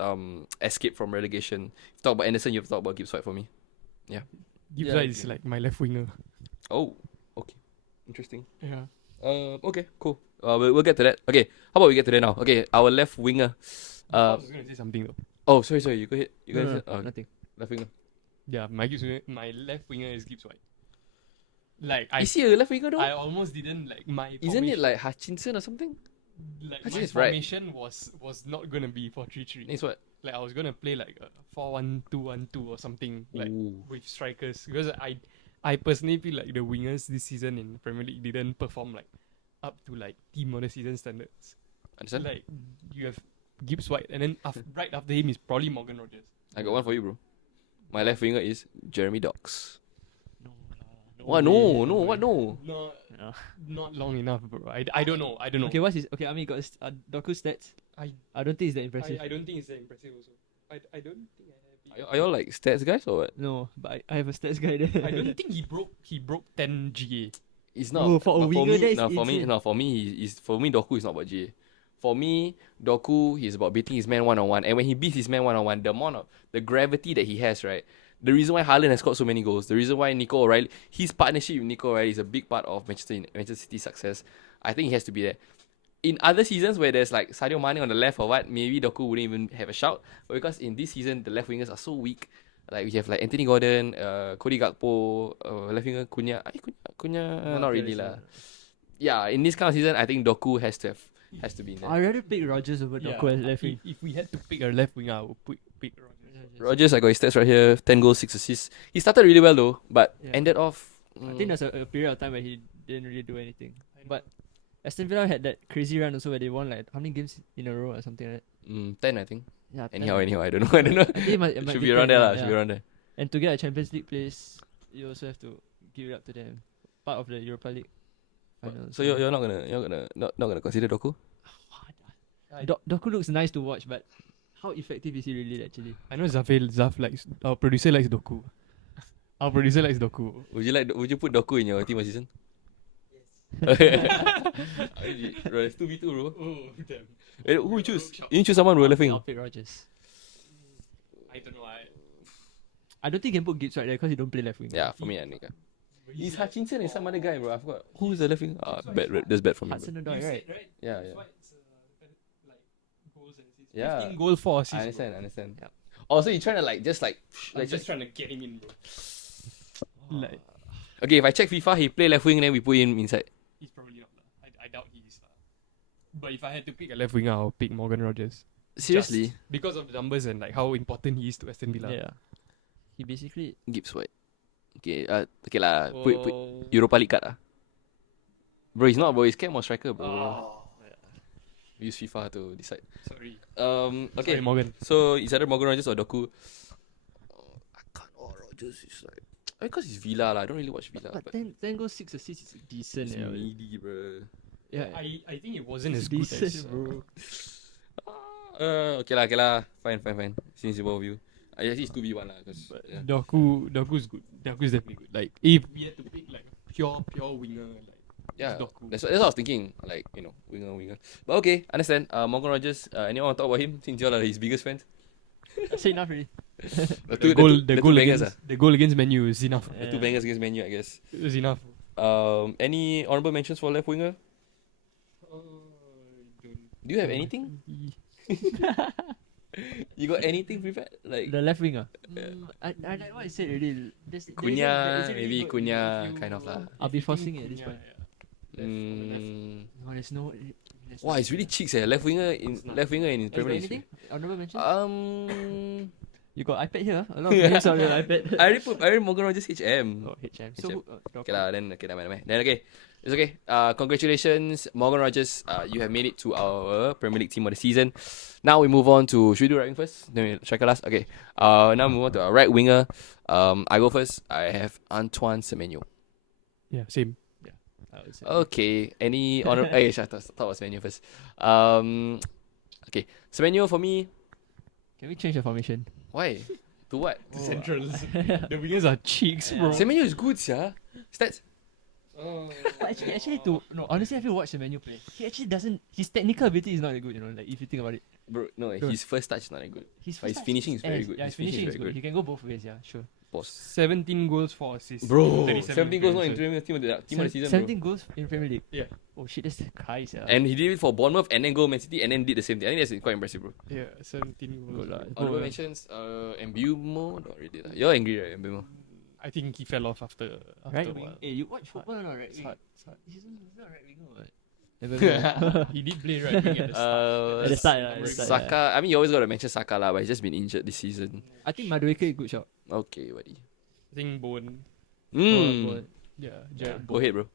escape from relegation. If you talk about Anderson, you have to talk about Gibbs White for me. Gibbs Yeah, White is like my left winger. Oh, okay, interesting. Yeah. Okay, cool. We'll get to that. Okay, how about we get to that now? Okay, our left winger. I was gonna say something though. Oh, sorry. You go ahead. You No, go no, ahead. no, nothing. Left winger. Yeah, my left winger is Gibbs White. Like Is he a left winger though? I almost didn't like my. Isn't it formation- like Hutchinson or something? like Hutchinson my is right. formation was not gonna be 4-3-3. It's what? Like I was gonna play like a 4-1-2-1-2 or something like Ooh. with strikers because I personally feel like the wingers this season in Premier League didn't perform like up to like team of the season standards. Understand? Like you have Gibbs White and then right after him is probably Morgan Rogers. I got one for you, bro. My left winger is Jeremy Dox. No, What? way. No. What? No. No, No. not long enough, bro. I don't know. Okay, what's his? Okay, I mean, got his, Doku stats. I- I don't think it's that impressive. I don't think it's that impressive also. I don't think I have it. Are y'all like stats guys or what? No, but I have a stats guy there. I don't think he broke 10 GA. It's not. Oh, for a but winger, me, that is no, insane. for me, Doku is not about GA. For me, Doku, he's about beating his man one-on-one. And when he beats his man one-on-one, the amount of the gravity that he has, right? The reason why Haaland has scored so many goals, the reason why Nico O'Reilly, his partnership with Nico O'Reilly is a big part of Manchester City's success. I think he has to be there. In other seasons where there's like Sadio Mane on the left or what, maybe Doku wouldn't even have a shout. But because in this season, the left wingers are so weak. Like we have like Anthony Gordon, Cody Gakpo, left winger Cunha, not really lah. Yeah, in this kind of season, I think Doku has to be in there. I'd rather pick Rogers over Doku as left wing. If we had to pick a left winger, I would pick Rogers. Rogers, I got his stats right here. 10 goals, 6 assists. He started really well though, but Yeah. ended off. I think there's a period of time where he didn't really do anything. But Aston Villa had that crazy run also where they won like how many games in a row or something like that. 10, I think. Yeah, Anyhow, 10. I don't know. I think it might Should be be around 10, there lah. yeah. Should be around there. And to get a Champions League place, you also have to give it up to them. Part of the Europa League final. So you're not gonna consider Doku? Doku looks nice to watch, but how effective is he really actually? I know Zaf likes our producer likes Doku. Our producer likes Doku. Would you put Doku in your team of season? Bro, it's 2v2, bro. Oh damn. Who you choose? You choose someone, bro. Left wing. I'll pick Rogers. I don't know. I don't think you can put Gibbs right there because he don't play left wing. Yeah, for me, I think. It's Hutchinson and some other guy, bro. I forgot. Who's the left wing? That's bad for me, bro. Hudson Odoi, right? Yeah. Goals and assists. Yeah. 15 goal 4 assists. I understand. Oh, so you're trying to like just like I'm just trying to get him in, bro. Like, Okay, if I check FIFA, he play left wing, then we put him inside. he's probably not. I doubt he is. But if I had to pick a left winger, I'll pick Morgan Rogers. Seriously, Just because of the numbers and like how important he is to Aston Villa. Yeah. He basically. Gibbs White. Okay, okay lah. Put Europa League card ah. Bro, he's not, bro. He's cam or striker, bro. Oh, We use FIFA to decide. sorry. Okay. Sorry, Morgan. So it's either Morgan Rogers or Doku. I can't. Oh, Rogers is like. Because it's Villa lah. I don't really watch Villa, But but 10 goals, 6 assists is decent. it's Yeah, needy, bro. yeah. I think it wasn't It's as good decent, as bro. Okay lah. Fine. Since both of you. I actually it's 2v1 lah. Cause, yeah. Doku's good. Doku's definitely good. Like if we had to pick like pure winger, like Yeah, Doku. that's what I was thinking. Like, you know, winger. But okay, understand. Morgan Rogers, anyone want to talk about him? Since you all are his biggest fans. I say enough already. The two bangers, the goal against Manu is enough. The two bangers against Man U, I guess. It was enough. Any honorable mentions for left winger? Do you have anything? You got anything prepared? Like The left winger. I like what I said already. Cunha, maybe Cunha, kind of lah. I'll be forcing it at this point. Mm, No, there's no. wow, it's really cheeks eh. Left winger in You got Premier League. anything? Honorable mention? Um, You got iPad here? A lot of games on your iPad. I already Morgan Rogers HM. Oh, HM. HM. So, Okay lah, then okay, never mind. Then okay, it's okay. Congratulations, Morgan Rogers. You have made it to our Premier League team of the season. Now we move on to. Should we do right wing first? Then we striker last. Okay. Now we move on to our right winger. I go first. I have Antoine Semenyo. Yeah, same. I would say. Okay. Any honor? I thought it was Semenyo first. Okay. Semenyo for me. Can we change the formation? Why? To what? The centrals. The wingers are cheeks, bro. Semenyo is good, yeah. Stats. Actually, honestly, if you watch the menu play, he actually doesn't. His technical ability is not that good, you know. Like if you think about it, Bro, no, Bro. his first touch is not that good. his, But his touch finishing is very ass. good. Yeah, his finishing is good. He can go both ways. Yeah, sure. Boss. 17 goals, 4 assists. Bro, 37 17 goals not in appearances. team of the season, 17 goals in Premier League. Yeah. Oh shit, that's Christ. Yeah. And he did it for Bournemouth and then go Man City and then did the same thing. I think that's quite impressive, bro. Yeah, 17 goals. Good lah. Honorable mentions, Mbumo, not really lah. You're angry, right, Mbumo? I think he fell off after Right a wing. while. Hey, you watch football or not right It's wing? hard. It's hard. He's not right winger. What? Never know. He did play right wing at the start. At the start, yeah, at the start, Saka, I mean, you always got to mention Saka lah, but he's just been injured this season. I think Madueke is good shot. Okay, buddy. I think Bowen. Yeah, Jared Go Bowen. ahead, bro.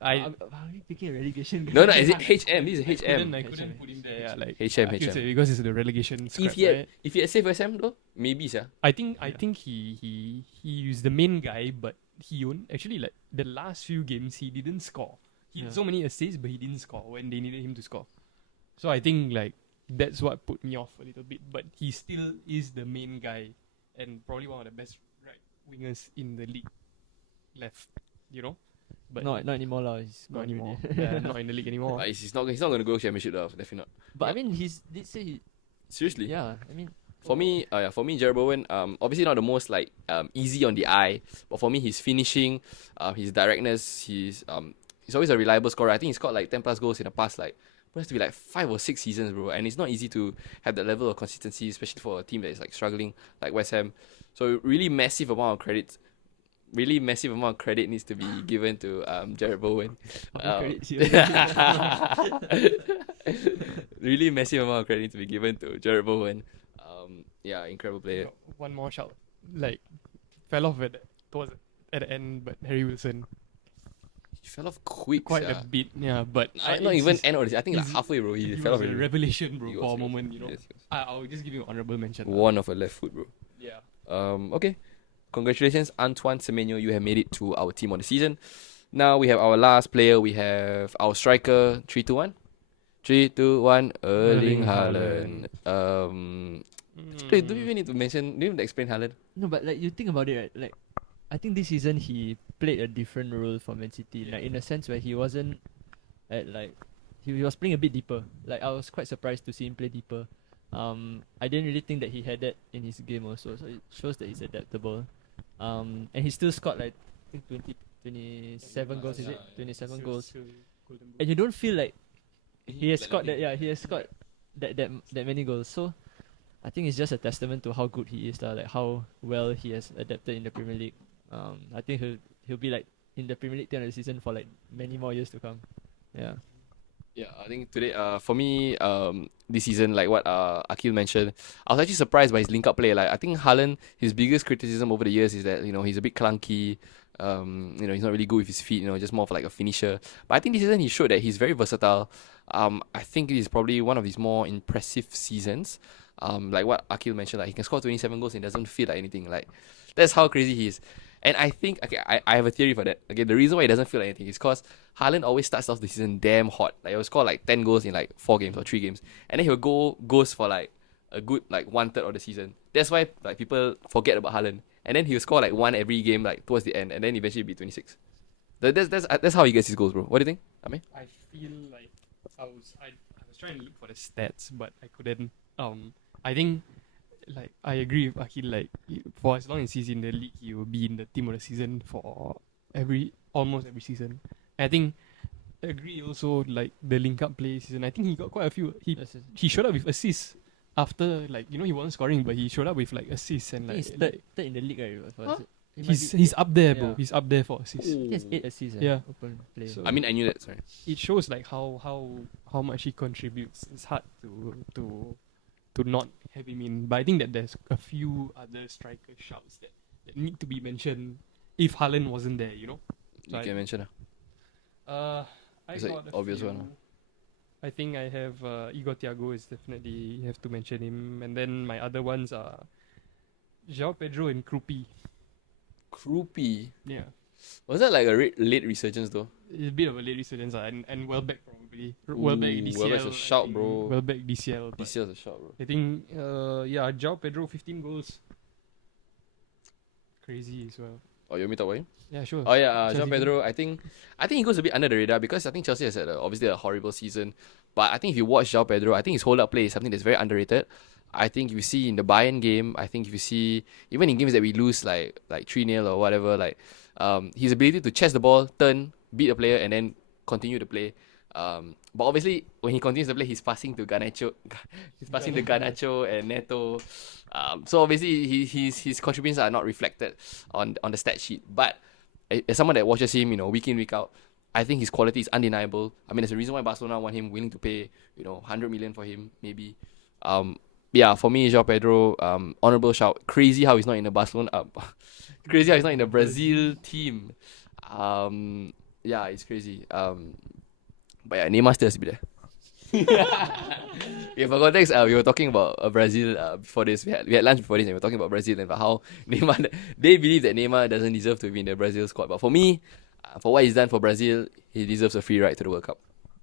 I Are we picking a relegation? No, is it HM? This is I HM. couldn't put him there. Yeah, like HM, I feel HM. say because it's the relegation scrap, right? If he had saved SM though, maybe, yeah. I think he is the main guy, but he actually like the last few games he didn't score. He had Yeah. so many assists, but he didn't score when they needed him to score. So I think like that's what put me off a little bit. But he still is the main guy and probably one of the best right wingers in the league. Left, you know, but not anymore lah. He's not gone anymore. already. Yeah, not in the league anymore. He's not going to go championship though, definitely not. But I mean, did say he. Seriously? Yeah, I mean. For me, Jared Bowen, obviously not the most like easy on the eye, but for me, his finishing, his directness, he's always a reliable scorer. I think he scored like 10 plus goals in the past like it has to be like 5 or 6 seasons, bro. And it's not easy to have that level of consistency, especially for a team that is like struggling like West Ham. So really massive amount of credit needs to be given to Jared Bowen. Really massive amount of credit needs to be given to Jared Bowen. Yeah, incredible player. One more shout, like fell off towards at the end, but Harry Wilson He fell off quick. quite a bit, yeah. But Not even end of the season. I think like he's- halfway, bro. He he fell was off. a already. revelation, bro, He for was, a he was. moment, you know. Yes, he was. I'll just give you an honorable mention. One of a left foot, bro. Yeah. Okay. Congratulations, Antoine Semenyo. You have made it to our team of the season. Now we have our last player. We have our striker. 3, 2, 1. 3, 2, 1. Erling Haaland. Do you even need to mention? Do you need to explain Haaland? No, but like you think about it, right? Like, I think this season he played a different role for Man City. Like in a sense where he wasn't at like he was playing a bit deeper. Like I was quite surprised to see him play deeper. I didn't really think that he had that in his game also. So it shows that he's adaptable. And he still scored like I think 27 goals. Is it 27 goals? And you don't feel like he has scored that. Yeah, he has scored that many goals. So I think it's just a testament to how good he is, like how well he has adapted in the Premier League. I think he'll be like in the Premier League team of the season for like many more years to come. Yeah. Yeah, I think today, for me, this season, like what Aqeel mentioned, I was actually surprised by his link-up play. Like, I think Haaland, his biggest criticism over the years is that, he's a bit clunky. He's not really good with his feet. Just more of like a finisher. But I think this season he showed that he's very versatile. I think it is probably one of his more impressive seasons. Like what Aqeel mentioned, like he can score 27 goals and it doesn't feel like anything. Like, that's how crazy he is. And I think, okay, I have a theory for that. Okay, the reason why he doesn't feel like anything is because Haaland always starts off the season damn hot. Like, he'll score like 10 goals in like 4 games or 3 games. And then he'll go ghost for like a good like 1/3 of the season. That's why like people forget about Haaland. And then he'll score like 1 every game like towards the end. And then eventually be 26. That's how he gets his goals, bro. What do you think, Amir? I feel like I was trying to look for the stats, but I couldn't. I think like I agree with Aqeel. Like for as long as he's in the league, he will be in the team of the season for almost every season. I think I agree also like the link up play season. I think he got quite a few. He showed up with assists after like he wasn't scoring, but he showed up with like assists and I think like he's third in the league, right? Huh? He might he's up there, bro. yeah. He's up there for assists. He has 8 assists. Yeah. Open play. So- I mean, I knew that. Sorry. It shows like how much he contributes. It's hard to not have him in. But I think that there's a few other striker shouts that need to be mentioned if Haaland wasn't there, You So can mention. I It's like got a obvious few. one, I think I have Igor Thiago is definitely have to mention him, and then my other ones are João Pedro and Krupi. Krupi. Yeah, Was that like a late resurgence though? it's a bit of a late resurgence, and Welbeck probably. Welbeck Ooh, DCL. Welbeck's a I shout, think. bro. Welbeck DCL. But This year's a shot, bro. I think João Pedro 15 goals. Crazy as well. Oh, you want me to talk about him? Yeah, sure. Oh yeah, Chelsea João Pedro. I think he goes a bit under the radar because I think Chelsea has had obviously a horrible season. But I think if you watch João Pedro, I think his hold up play is something that's very underrated. I think if you see in the Bayern game, I think if you see even in games that we lose like 3-0 or whatever, like his ability to chest the ball, turn, beat a player, and then continue to play. But obviously when he continues to play, he's passing to Garnacho, and Neto. So obviously his contributions are not reflected on the stat sheet. But as someone that watches him, week in week out, I think his quality is undeniable. I mean, there's a reason why Barcelona want him, willing to pay 100 million for him, maybe. Yeah, for me, João Pedro, honorable shout. Crazy how he's not in the Barcelona. Crazy how he's not in the Brazil team. Yeah, it's crazy. But yeah, Neymar still has to be there. Yeah, for context, we were talking about Brazil before this. We had lunch before this, and we were talking about Brazil and about how Neymar. They believe that Neymar doesn't deserve to be in the Brazil squad. But for me, for what he's done for Brazil, he deserves a free ride to the World Cup.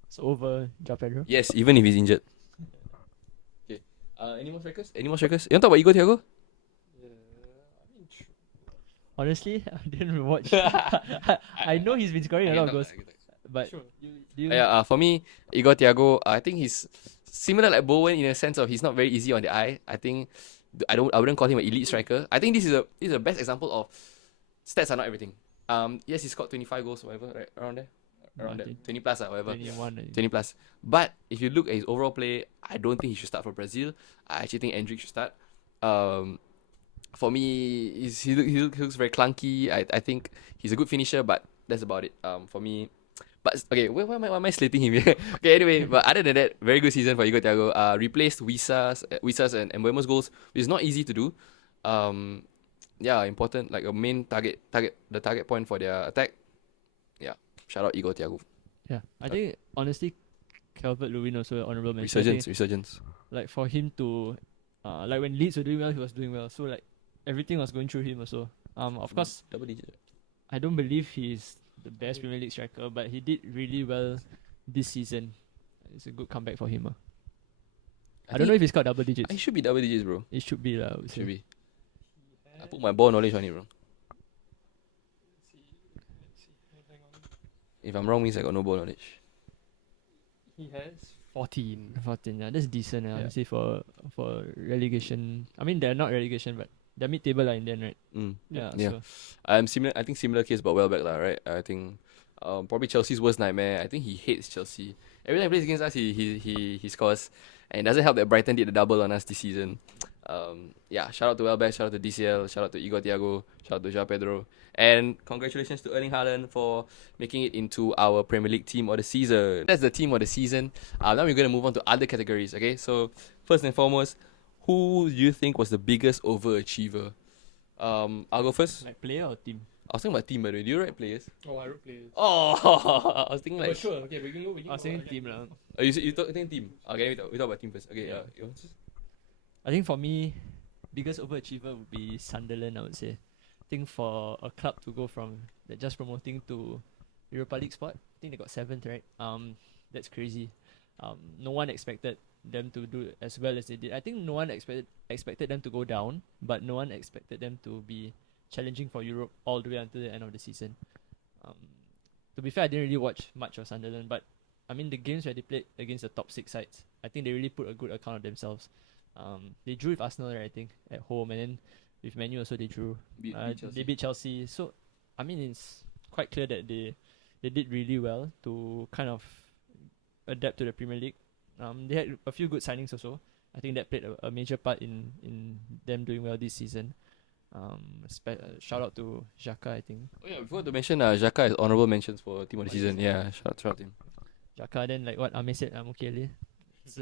So over João Pedro. Yes, even if he's injured. Okay. Any more strikers? You want to talk about Igor Thiago? Honestly, I didn't watch. I know he's been scoring a lot of goals, but Sure. do you Yeah, for me, Igor Thiago, I think he's similar like Bowen in a sense of he's not very easy on the eye. I think I wouldn't call him an elite striker. I think this is the best example of stats are not everything. Yes, he scored 25 goals, whatever, right around there, around I there, think 20 plus, whatever. 21? I think. 20 plus. But if you look at his overall play, I don't think he should start for Brazil. I actually think Endrick should start. For me, he looks very clunky. I think he's a good finisher, but that's about it. For me. But okay, why am I slating him here? Okay, anyway, but other than that, very good season for Igor Thiago. Replaced Wisa's and Mbuemo's goals, which is not easy to do. Yeah, important, like a main target point for their attack. Yeah, shout out Igor Thiago. Yeah, I think honestly, Calvert-Lewin also honorable mention. I think, Resurgence. like for him to, like when Leeds were doing well, he was doing well. So like everything was going through him also. Of course, Double digit. I don't believe he's the best Premier League striker, but he did really well this season. It's a good comeback for him. I don't know if he's got double digits. It should be double digits, bro. It should be lah. Should be. I put my ball knowledge on it, bro. If I'm wrong, means I got no ball knowledge. He has 14. 14. Yeah, that's decent. Yeah. Honestly, for relegation. I mean, they're not relegation, but they're mid-table in the end, right? Yeah. Yeah. So I think similar case about Welbeck lah, right? I think probably Chelsea's worst nightmare. I think he hates Chelsea. Every time he plays against us, he scores, and it doesn't help that Brighton did the double on us this season. Yeah, shout out to Welbeck, shout out to DCL, shout out to Igor Thiago, shout out to João Pedro, and congratulations to Erling Haaland for making it into our Premier League team of the season. That's the team of the season. Now we're gonna move on to other categories. Okay, so first and foremost, who do you think was the biggest overachiever? I'll go first. Like player or team? I was thinking about team, by the way. Do you write players? Oh, I wrote players. Oh, I was thinking like. Sure. Okay, we can go. I was saying team lah. Oh, you think team? Okay, we talk about team first. Okay, Yeah. you want to- I think for me, biggest overachiever would be Sunderland, I would say. I think for a club to go from just promoting to Europa League spot, I think they got 7th, right? That's crazy. No one expected them to do as well as they did. I think no one expected them to go down, but no one expected them to be challenging for Europe all the way until the end of the season. To be fair, I didn't really watch much of Sunderland, but I mean the games where they played against the top 6 sides, I think they really put a good account of themselves. They drew with Arsenal, right, I think, at home, and then with Man U also they drew. beat Chelsea. They beat Chelsea. So I mean it's quite clear that they did really well to kind of adapt to the Premier League. They had a few good signings also. I think that played a major part in them doing well this season. Shout out to Xhaka, I think. Oh yeah, before to mention, Xhaka is honorable mentions for team of the season. Yeah, shout out to him. Xhaka, then like what Amir said, Aqeel.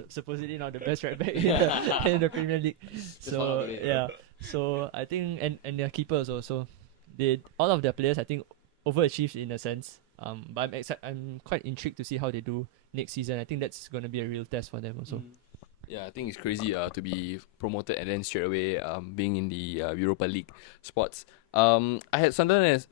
Supposedly not the best right back in the Premier League. So yeah, so I think and their keeper also. So they all of their players I think overachieved in a sense. But I'm quite intrigued to see how they do next season. I think that's going to be a real test for them also. Yeah, I think it's crazy to be promoted and then straight away being in the Europa League spots. I had Sunderland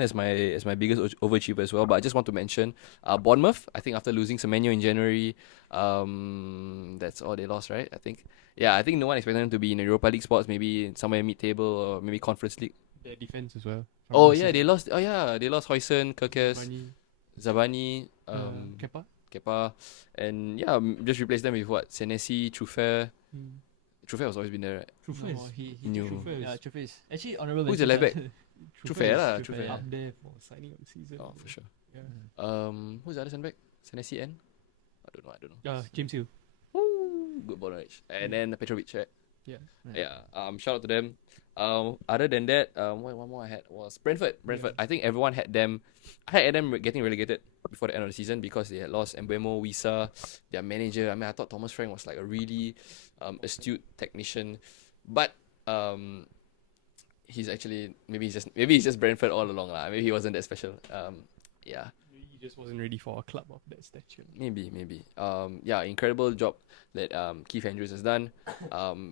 as my biggest overachiever as well, but I just want to mention Bournemouth. I think after losing Semenyo in January, that's all they lost, right? I think. Yeah, I think no one expected them to be in the Europa League spots, maybe somewhere mid-table or maybe Conference League. Their defense as well. Oh yeah, they lost. Oh yeah, they lost Huijsen, Kerkez, Zabani, Kepa, and yeah, just replace them with what? Senesi, Truffert. Truffert has always been there, right? Truffert No, he New. Truffert is actually honorable. Who's the left back? Truffert lah, is Truffert. up there for signing of the season. Oh, for sure. Yeah. Who's the other centre back? Senesi and? I don't know. James Hill. Woo, good ball knowledge. And then Petrovic, right? Yeah. Yeah. Shout out to them. Other than that, one more I had was Brentford. I think everyone had them. I had them getting relegated before the end of the season because they had lost Mbeumo, Wissa, their manager. I mean, I thought Thomas Frank was like a really astute technician, but he's actually maybe he's just Brentford all along lah. Maybe he wasn't that special. Yeah. He just wasn't ready for a club of that stature. Maybe. Yeah, incredible job that Keith Andrews has done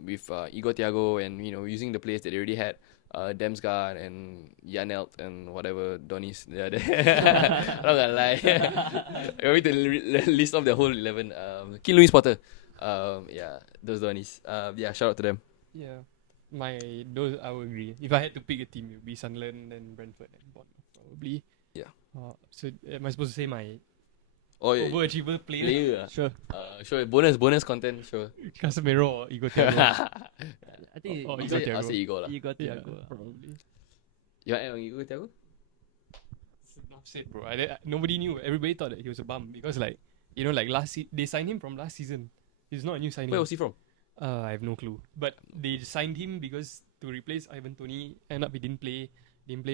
with Igor Thiago and using the players that they already had, Damsgaard and Janelt and whatever Donnies. Yeah, I'm not gonna lie. I want me to list off the whole 11. King Louis Potter. Yeah, those Donnies. Yeah, shout out to them. Yeah. Those I would agree. If I had to pick a team, it would be Sunderland and Brentford and Bournemouth probably. Yeah. So am I supposed to say my Oh yeah. overachiever player? Player. Sure. Sure. Bonus content. Sure. Casemiro or Igor Thiago? I think Igor I'll say Igor lah. Igor Yeah, Thiago. probably. You want Igor Thiago? Enough said, bro. Nobody knew. Everybody thought that he was a bum because, like they signed him from last season. He's not a new signing. Where was he from? I have no clue. But they signed him because to replace Ivan Toney. End up he didn't play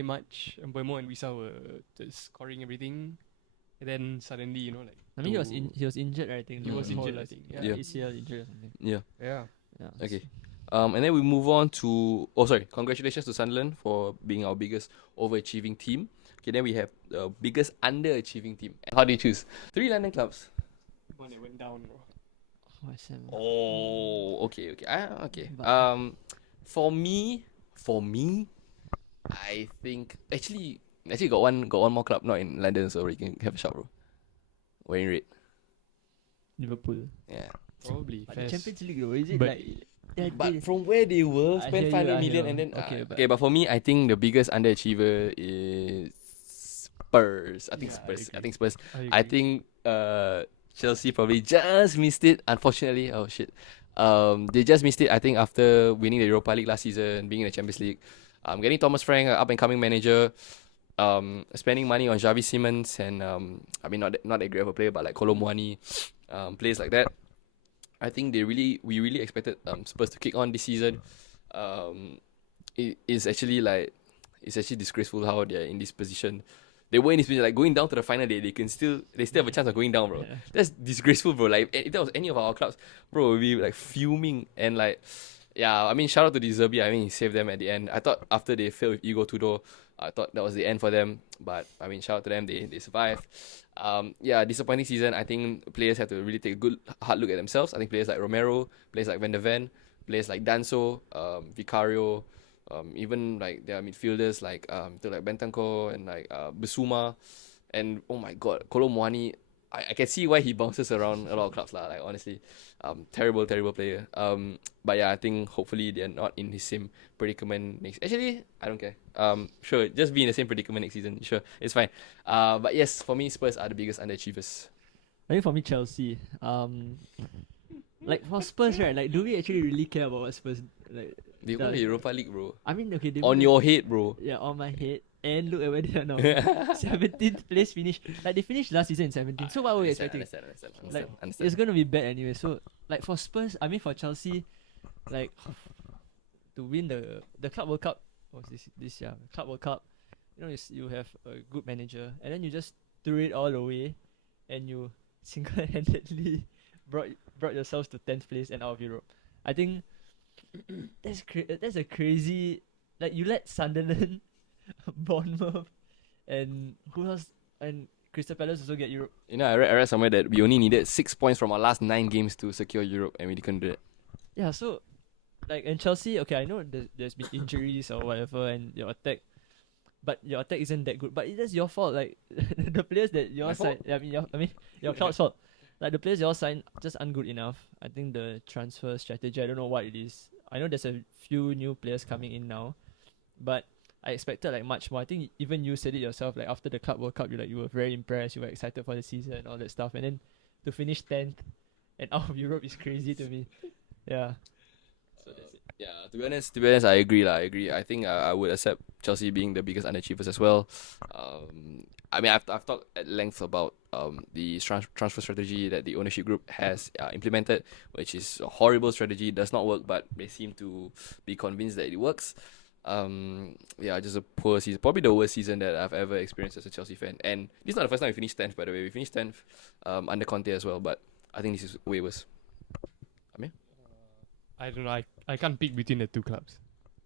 much. Mbeumo and Wissa were just scoring everything. And then suddenly, I mean he was injured, right? I think He was whole, injured, I like, think. Yeah. ACL injury or something. Yeah. Yeah. Yeah. Okay. And then we move on to congratulations to Sunderland for being our biggest overachieving team. Okay, then we have the biggest underachieving team. How do you choose? 3 London clubs. One that went down, bro. Oh, okay. Okay. But- For me, I think actually got one more club not in London, so we can have a shot, bro. Wearing red. Liverpool. Yeah. Probably. But the Fairs. Champions League though, is it But- like But from where they were, I spend hear 500 you, I million hear and then okay, but for me, I think the biggest underachiever is Spurs. I think Yeah, I Spurs. I agree. think Spurs. I I agree. think Chelsea probably just missed it. Unfortunately, oh shit. They just missed it. I think after winning the Europa League last season, being in the Champions League, getting Thomas Frank, up and coming manager, spending money on Xavi Simons and I mean not that great of a player, but like Kolo Muani, players like that. I think we really expected Spurs to kick on this season. It's actually disgraceful how they're in this position. They were in this position, like going down to the final day, they still have a chance of going down, bro. Yeah. That's disgraceful, bro. Like if that was any of our clubs, bro, we'd be like fuming and like, yeah. I mean, shout out to De Zerbi. I mean, he saved them at the end. I thought after they failed with Igor Tudor, I thought that was the end for them. But I mean, shout out to them. They survived. Yeah, disappointing season. I think players have to really take a good hard look at themselves. I think players like Romero, players like Van der Ven, players like Danso, Vicario, even like their midfielders like Bentancur and like Bissouma, and oh my god, Kolo Muani. I can see why he bounces around a lot of clubs lah. Like honestly, terrible player. But yeah, I think hopefully they're not in the same predicament next. Actually, I don't care. Sure, just be in the same predicament next season. Sure, it's fine. But yes, for me, Spurs are the biggest underachievers. I think for me, Chelsea. Like for Spurs, right? Like, do we actually really care about what Spurs like? They won the Europa League, bro. I mean, okay, they On won your head, bro. yeah, on my head. And look at where they are now. 17th place finish. Like they finished last season in 17th. So what were we expecting? Understand. It's gonna be bad anyway. So like for Spurs, I mean for Chelsea, like to win the Club World Cup was this year Club World Cup. You know, you have a good manager, and then you just threw it all away, and you single-handedly brought yourselves to 10th place and out of Europe. I think that's a crazy, like you let Sunderland, Bournemouth, and who else, and Crystal Palace also get Europe. You know, I read somewhere that we only needed 6 points from our last 9 games to secure Europe, and we couldn't do it. Yeah, so like in Chelsea, okay, I know there's been injuries or whatever, and your attack isn't that good. But it's your fault. Like the players that you all signed, your club's fault. Like the players you all signed just aren't good enough. I think the transfer strategy, I don't know what it is. I know there's a few new players coming in now, but I expected like much more. I think even you said it yourself. Like after the Club World Cup, you were very impressed. You were excited for the season and all that stuff. And then to finish 10th and out of Europe is crazy to me. Yeah. So that's it. Yeah, to be honest, I agree. I think I would accept Chelsea being the biggest underachievers as well. I mean, I've talked at length about the transfer strategy that the ownership group has implemented, which is a horrible strategy. Does not work, but they seem to be convinced that it works. Yeah, just a poor season. Probably the worst season that I've ever experienced as a Chelsea fan. And this is not the first time we finished 10th, by the way. We finished 10th under Conte as well, but I think this is way worse. Amir? I don't know. I can't pick between the two clubs.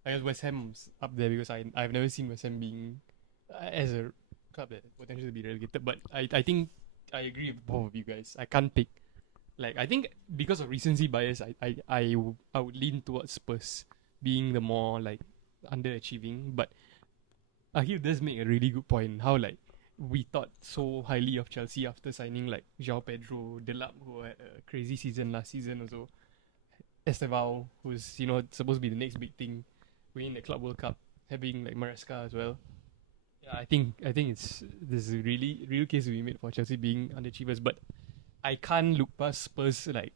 I guess West Ham's up there because I've never seen West Ham being as a club that potentially be relegated. But I think I agree with both of you guys. I can't pick. Like I think because of recency bias, I would lean towards Spurs being the more like underachieving. But Aqeel does make a really good point. How like we thought so highly of Chelsea after signing like João Pedro, Delap, who had a crazy season last season also. Estevao, who's supposed to be the next big thing, winning the Club World Cup, having like Maresca as well. Yeah, I think this is a really real case to be made for Chelsea being underachievers. But I can't look past Spurs like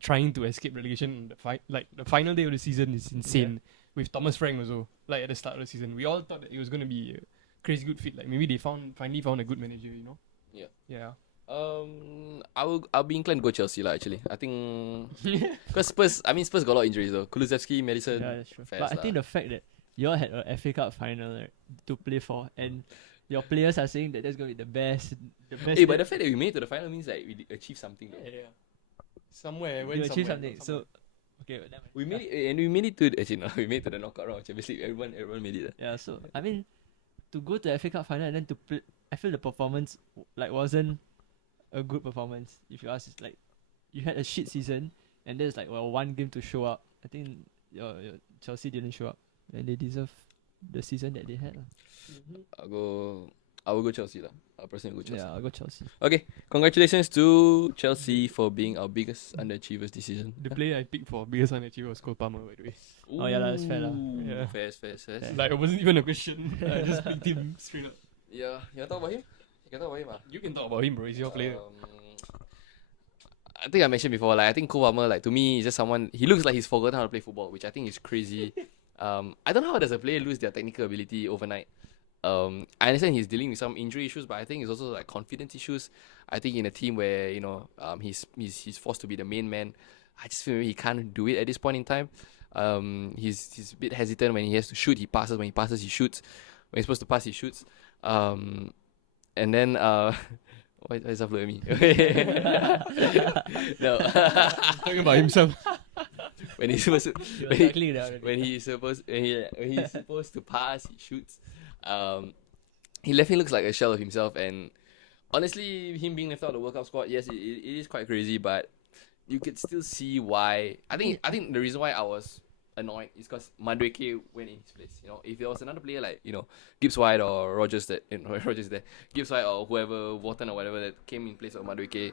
trying to escape relegation. The final day of the season is insane. With Thomas Frank also, like at the start of the season, we all thought that it was gonna be a crazy good fit. Like maybe they finally found a good manager. Yeah. I'll be inclined to go Chelsea lah. Actually, I think because Spurs got a lot of injuries though. Kulusevski, Madison. Yeah, that's true. But I think the fact that you all had a FA Cup final, right, to play for, and your players are saying that that's gonna be the best. Hey, but the fact that we made it to the final means like we achieved something though. Yeah. Somewhere you achieved something. So okay, we made it, and we made it to we made it to the knockout round. Champions League. Everyone made it. Yeah. So I mean, to go to the FA Cup final and then to play, I feel the performance like wasn't a good performance. If you ask, it's like you had a shit season and there's like one game to show up. I think your Chelsea didn't show up and they deserve the season that they had. I will go Chelsea lah. I'll personally go Chelsea. Yeah, I'll go Chelsea. Okay, congratulations to Chelsea for being our biggest underachievers this season. The player I picked for biggest underachiever was Cole Palmer, by the way. Oh yeah, that's fair lah. Yeah. Fair. Like it wasn't even a question. I just picked him straight up. Yeah, you want to talk about him? You can talk about him. You can talk about him, bro. He's your player. I think I mentioned before, like I think Cole Palmer, like to me, is just someone. He looks like he's forgotten how to play football, which I think is crazy. I don't know how does a player lose their technical ability overnight. I understand he's dealing with some injury issues, but I think it's also like confidence issues. I think in a team where he's forced to be the main man, I just feel he can't do it at this point in time. He's a bit hesitant when he has to shoot. He passes. When he passes, he shoots. When he's supposed to pass, he shoots. And then why is that look at me? No, Talking about himself. when he's supposed to, He was tackling that already. when he's supposed to pass, he shoots. He definitely looks like a shell of himself, and honestly, him being left out of the World Cup squad, yes, it is quite crazy, but you could still see why. I think the reason why I was annoyed is because Madueke went in his place. If there was another player like Gibbs White or Rogers Gibbs White or whoever, Wharton or whatever that came in place of Madueke,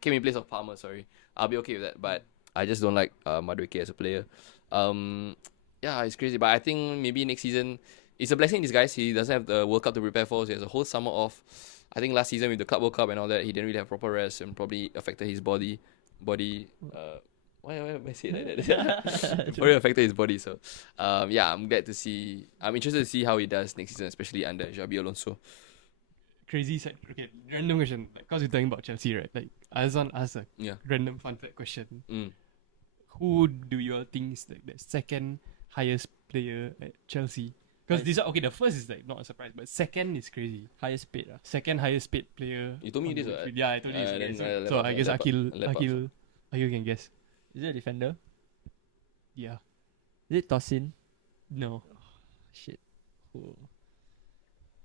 came in place of Palmer. Sorry, I'll be okay with that. But I just don't like Madueke as a player. Yeah, it's crazy. But I think maybe next season, it's a blessing in disguise. He doesn't have the World Cup to prepare for, so he has a whole summer off. I think last season with the Club World Cup and all that, he didn't really have proper rest and probably affected his body. Why am I saying like that? Probably affected his body. So, yeah, I'm interested to see how he does next season, especially under Xabi Alonso. Crazy side. Okay, random question. Because we're talking about Chelsea, right? Like, I just want to ask a random fun fact question. Who do you all think is like the second highest player at Chelsea? Because the first is like not a surprise, but second is crazy. Highest paid. Second highest paid player. You told me this, right? Yeah, I told you. then, So I guess Aqeel. Aqeel can guess. Is it a defender? Yeah. Is it Tosin? No. Shit. Who?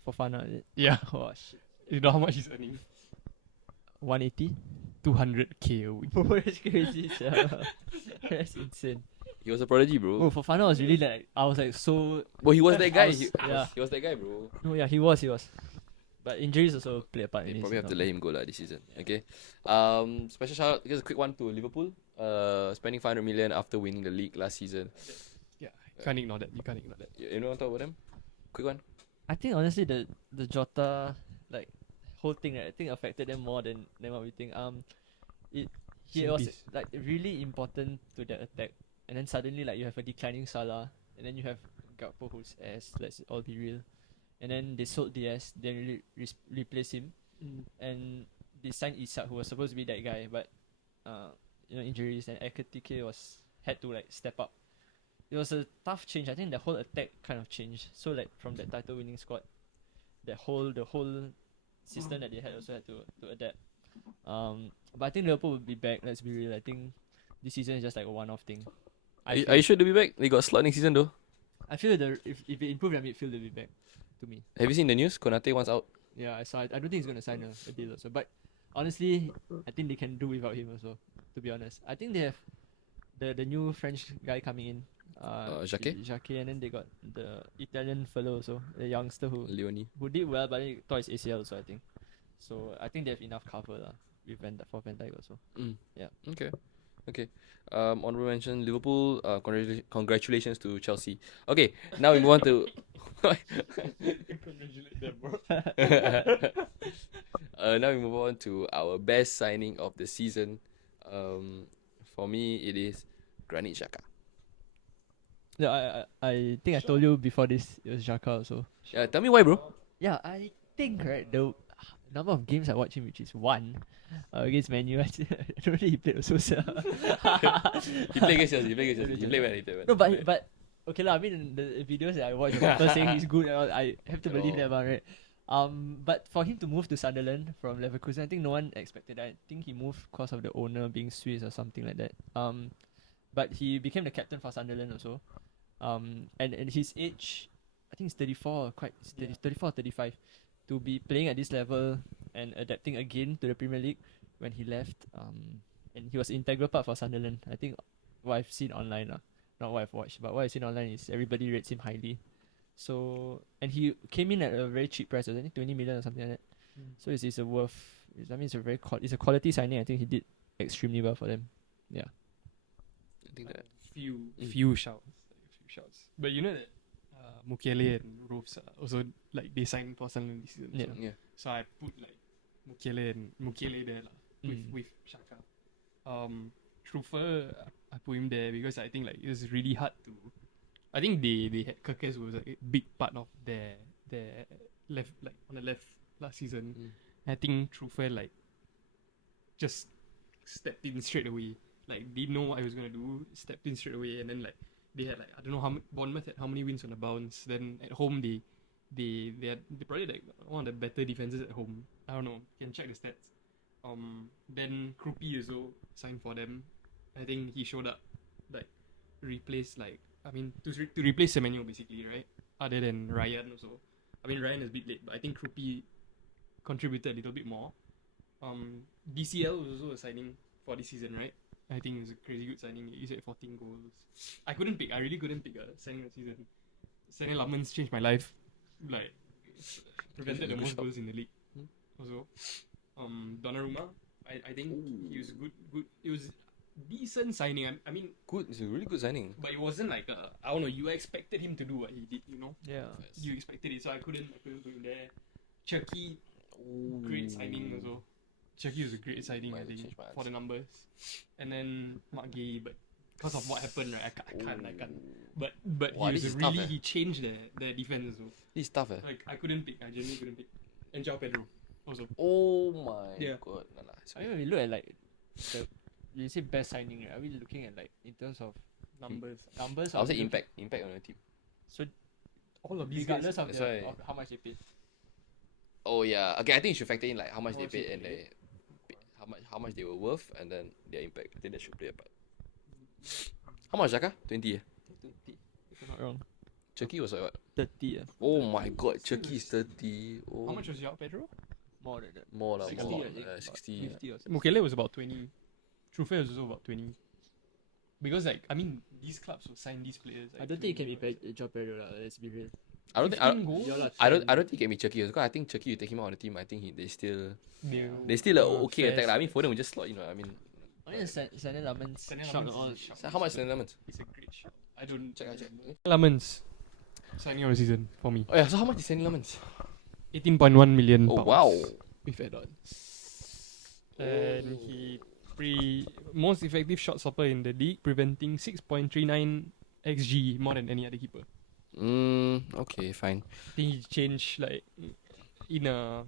Fofana, is it? Yeah. Oh, shit. You know how much he's earning? 180? 200k a week. Bro, that's crazy, sir. That's insane. He was a prodigy, bro. Oh, Fofana was really like, I was like so... Well, he was that guy. Yeah. He was that guy, bro. No, yeah, he was. But injuries also play a part They in probably his have to let him go this season. Okay. Special shout out, just a quick one to Liverpool. Spending 500 million after winning the league last season. Yeah, you can't ignore that. You know what to talk about them? Quick one. I think honestly the Jota like whole thing, right, I think affected them more than what we think. He was Simpies. like really important to the attack, and then suddenly like you have a declining Salah, and then you have Gakpo who's ass. Let's all be real. And then they sold Diaz, then really replace him, and they signed Isak, who was supposed to be that guy, but injuries, and Ekitike had to like step up. It was a tough change. I think the whole attack kind of changed. So like from that title winning squad, the whole system that they had also had to adapt. But I think Liverpool will be back. Let's be real. I think this season is just like a one-off thing. Are you sure they'll be back? They got a slot next season though. I feel that if they improve their midfield, they'll be back. To me. Have you seen the news? Konate wants out. Yeah, I saw it. I don't think he's gonna sign a deal also. But honestly, I think they can do without him also. To be honest, I think they have the new French guy coming in. Jacquet? Jacquet, and then they got the Italian fellow also, the youngster who Leone. did well, but he tore his ACL also, I think. So I think they have enough cover with for Van Dijk also. Yeah. Okay. Honorable mention Liverpool. Congratulations to Chelsea. Okay, now we move on to. Congratulate them, bro. Now we move on to our best signing of the season. For me, it is Granit Xhaka. Yeah, I think I told you before this, it was Xhaka also. Yeah, tell me why, bro. Yeah, I think right the number of games I watched him, which is one, against Man U. I don't think he played also, sir. He played against Chelsea. He played well. He played well. No, but okay lah. I mean, the videos that I watch, people saying he's good and all, I have to believe them, right? But for him to move to Sunderland from Leverkusen, I think no one expected that. I think he moved because of the owner being Swiss or something like that. But he became the captain for Sunderland also. And his age, I think he's 34, 34 or 35, to be playing at this level and adapting again to the Premier League when he left. And he was an integral part for Sunderland. I think what I've seen online, not what I've watched, but what I've seen online is everybody rates him highly. So, and he came in at a very cheap price, I think 20 million or something like that. So it's it's a quality signing. I think he did extremely well for them. Yeah. I think that. Few shouts. But you know that Mukiele and Roves also like they signed for Sunderland this season. Yeah. So I put like Mukiele there with Xhaka. Trufer, I put him there because I think like it was really hard to. I think they had Kirkes was like a big part of their there left like on the left last season. Mm. I think Trufer like just stepped in straight away. Like didn't know what he was gonna do, stepped in straight away, and then like they had like I don't know how Bournemouth had how many wins on the bounce. Then at home they probably like one of the better defenses at home. I don't know, can check the stats. Then Krupi also signed for them. I think he showed up, like replace like I mean to replace Semenyo basically, right? Other than Ryan also. I mean Ryan is a bit late, but I think Krupi contributed a little bit more. DCL was also a signing for this season, right? I think it was a crazy good signing. He's at 14 goals. I really couldn't pick a signing of the season. Sanny Lamans changed my life. Like prevented the most goals in the league. Also. Donnarumma, I think he was good. It was decent signing. I mean, Good. It's a really good signing. but it wasn't like I don't know. You expected him to do what he did, you know. Yeah. You expected it, so I couldn't put him there. Chucky, great signing also. Chucky was a great signing, I Might think, change my for the answer. numbers. And then Mark Gay, but because of what happened, right, I can't. But Wow, he this was is tough, he changed the defense also. This is tough, eh? Like I genuinely couldn't pick. And João Pedro also. Oh my Yeah. god. Nah, it's I mean, when we look at like the you say best signing, right? Are we looking at like in terms of Numbers. numbers? I would or say we look- impact on the team. So All of these guys. regardless of, That's the, why- of how much they pay. Oh yeah. Okay, I think you should factor in like how much How they much they paid and pay. how much they were worth and then their impact. I think that should play a part. How much, Jaka? 20. 30, if I'm not wrong. Chucky was like what? 30, Oh my god, Chucky is 30. Oh, How much was João Pedro? more than that. more lah, 60, more. I think. 60. 50 or something. Mukele was about 20. Trufe was also about 20. Because like I mean these clubs will sign these players. Like, I don't think it can be João Pedro, let's be real. I don't think 15 goals. Yeah, lah, I don't 10. think it can be Chucky because I think Chucky you take him out of the team. I think they still Yeah. a okay fair. attack lah. I mean Foden will just slot, you know. I mean, I mean, Sanny Lamans Sanny shot Lamans on. is a shot. so how much is the lemons? It's a great shot. I don't Check. Lamans signing of the season for me. Oh yeah, so how much is Sandy Lemons? 18.1 million Oh pounds wow. with add-ons. And he most effective shot stopper in the league, preventing 6.39 xG more than any other keeper. Okay, fine. I think he changed like in a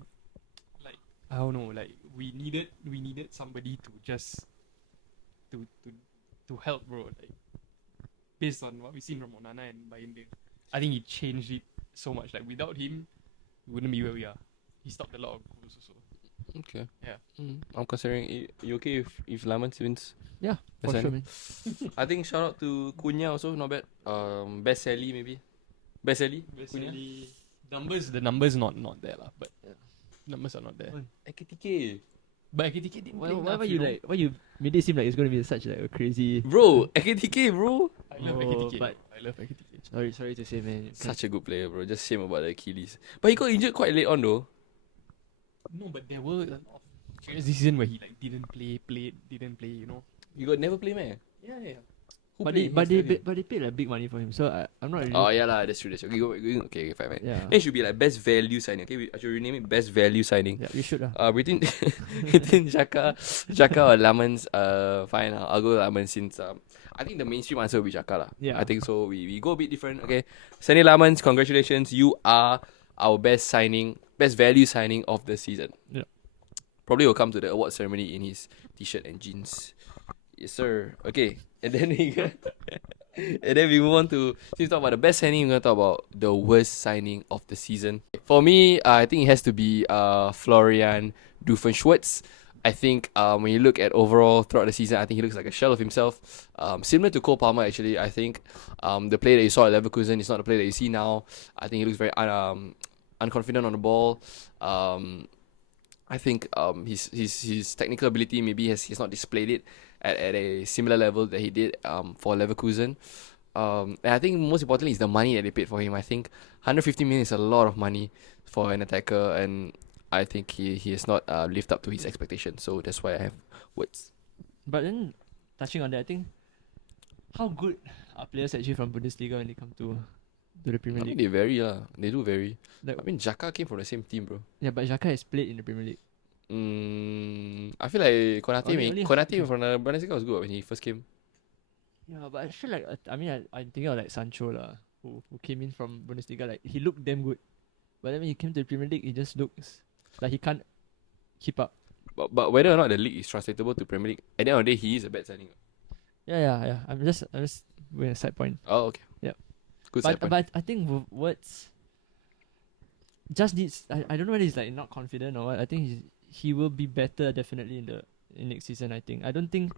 like I don't know, like we needed somebody to just to help, bro. Like based on what we've seen from Onana and Bayinde, I think he changed it so much. Like without him, we wouldn't be where we are. He stopped a lot of goals also. Okay. Yeah. I'm considering. You okay if Lemons wins? Yeah, for Best sure, signing? man. I think shout out to Cunha also, not bad. Best Sally maybe. Best Sally. Cunha. Basically, the numbers not there lah, but Yeah. numbers are not there. AKTK. But AKTK didn't play enough, Why you made it seem like it's gonna be such like a crazy. Bro, AKTK, bro. I love Oh, AKTK. but- I love AKTK. Sorry to say, man. Such a good player, bro. Just shame about the Achilles. But he got injured quite late on though. No, but there were a lot of periods this season where he like didn't play, you know. You got never play, man. Yeah. Who But play? they paid like big money for him, so I'm not really. Oh yeah lah, that's true. Okay, fine. Yeah. It should be like best value signing. Okay, I should rename it best value signing. Yeah, we should lah. Between Xhaka or Lamans, fine. I'll go Lamans since I think the mainstream answer will be Xhaka lah. Yeah. I think so. We go a bit different. Okay, Sanny Lamans, congratulations. You are our best value signing of the season. Yeah. Probably will come to the award ceremony in his t-shirt and jeans. Yes, sir. Okay, and then we move on to since we talk about the best signing, we're gonna talk about the worst signing of the season. For me, I think it has to be Florian Doofenshmirtz. I think when you look at overall throughout the season, I think he looks like a shell of himself. Similar to Cole Palmer, actually. I think the player that you saw at Leverkusen is not the player that you see now. I think he looks very unconfident on the ball. I think his technical ability maybe he's not displayed it at a similar level that he did for Leverkusen. And I think most importantly is the money that they paid for him. I think 150 million is a lot of money for an attacker, and I think he has not lived up to his expectations. So that's why I have words. But then, touching on that, I think how good are players actually from Bundesliga when they come to the Premier I mean, League? they vary lah. They do vary. Like, I mean, Xhaka came from the same team, bro. yeah, but Xhaka has played in the Premier League. I feel like Only Konate from the Bundesliga was good when he first came. Yeah, but I feel like I'm thinking of like Sancho lah, who came in from Bundesliga. Like he looked damn good But then when he came to the Premier League, he just looks like he can't keep up. But whether or not the league is translatable to Premier League, at the end of the day, he is a bad signing. Yeah. I'm just with a side point. Oh, okay. Yeah. Good side But, point. but I think Words just needs. I don't know whether he's like not confident or what. I think he will be better definitely in next season. I think. I don't think.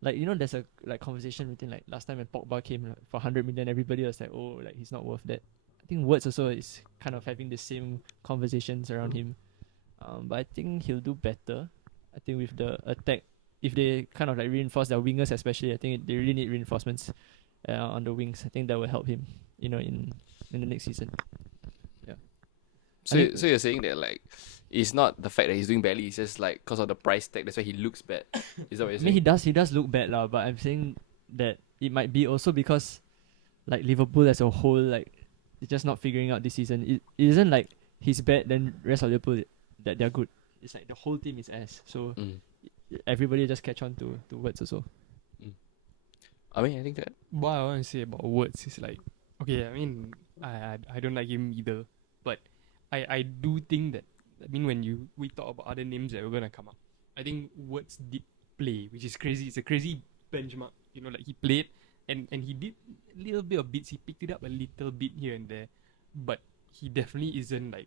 Like, there's a like conversation between like last time when Pogba came like, for 100 million, everybody was like, oh, like he's not worth that. I think Words also is kind of having the same conversations around him. But I think he'll do better. I think with the attack, if they kind of like reinforce their wingers, especially, I think they really need reinforcements on the wings. I think that will help him, in the next season. Yeah. So you're saying that like it's not the fact that he's doing badly, it's just like because of the price tag, that's why he looks bad. Is that what you're I mean, saying? he does look bad lah, but I'm saying that it might be also because like Liverpool as a whole, like they're just not figuring out this season. It isn't like he's bad, then rest of Liverpool that they're good. It's like the whole team is ass. So everybody just catch on to Words also. I mean, I think that. What I want to say about Words is like, okay, I mean, I don't like him either, but I do think that, I mean, when we talk about other names that were gonna come up, I think Words did play, which is crazy. It's a crazy benchmark, like he played and he did a little bit of bits. He picked it up a little bit here and there, but he definitely isn't like,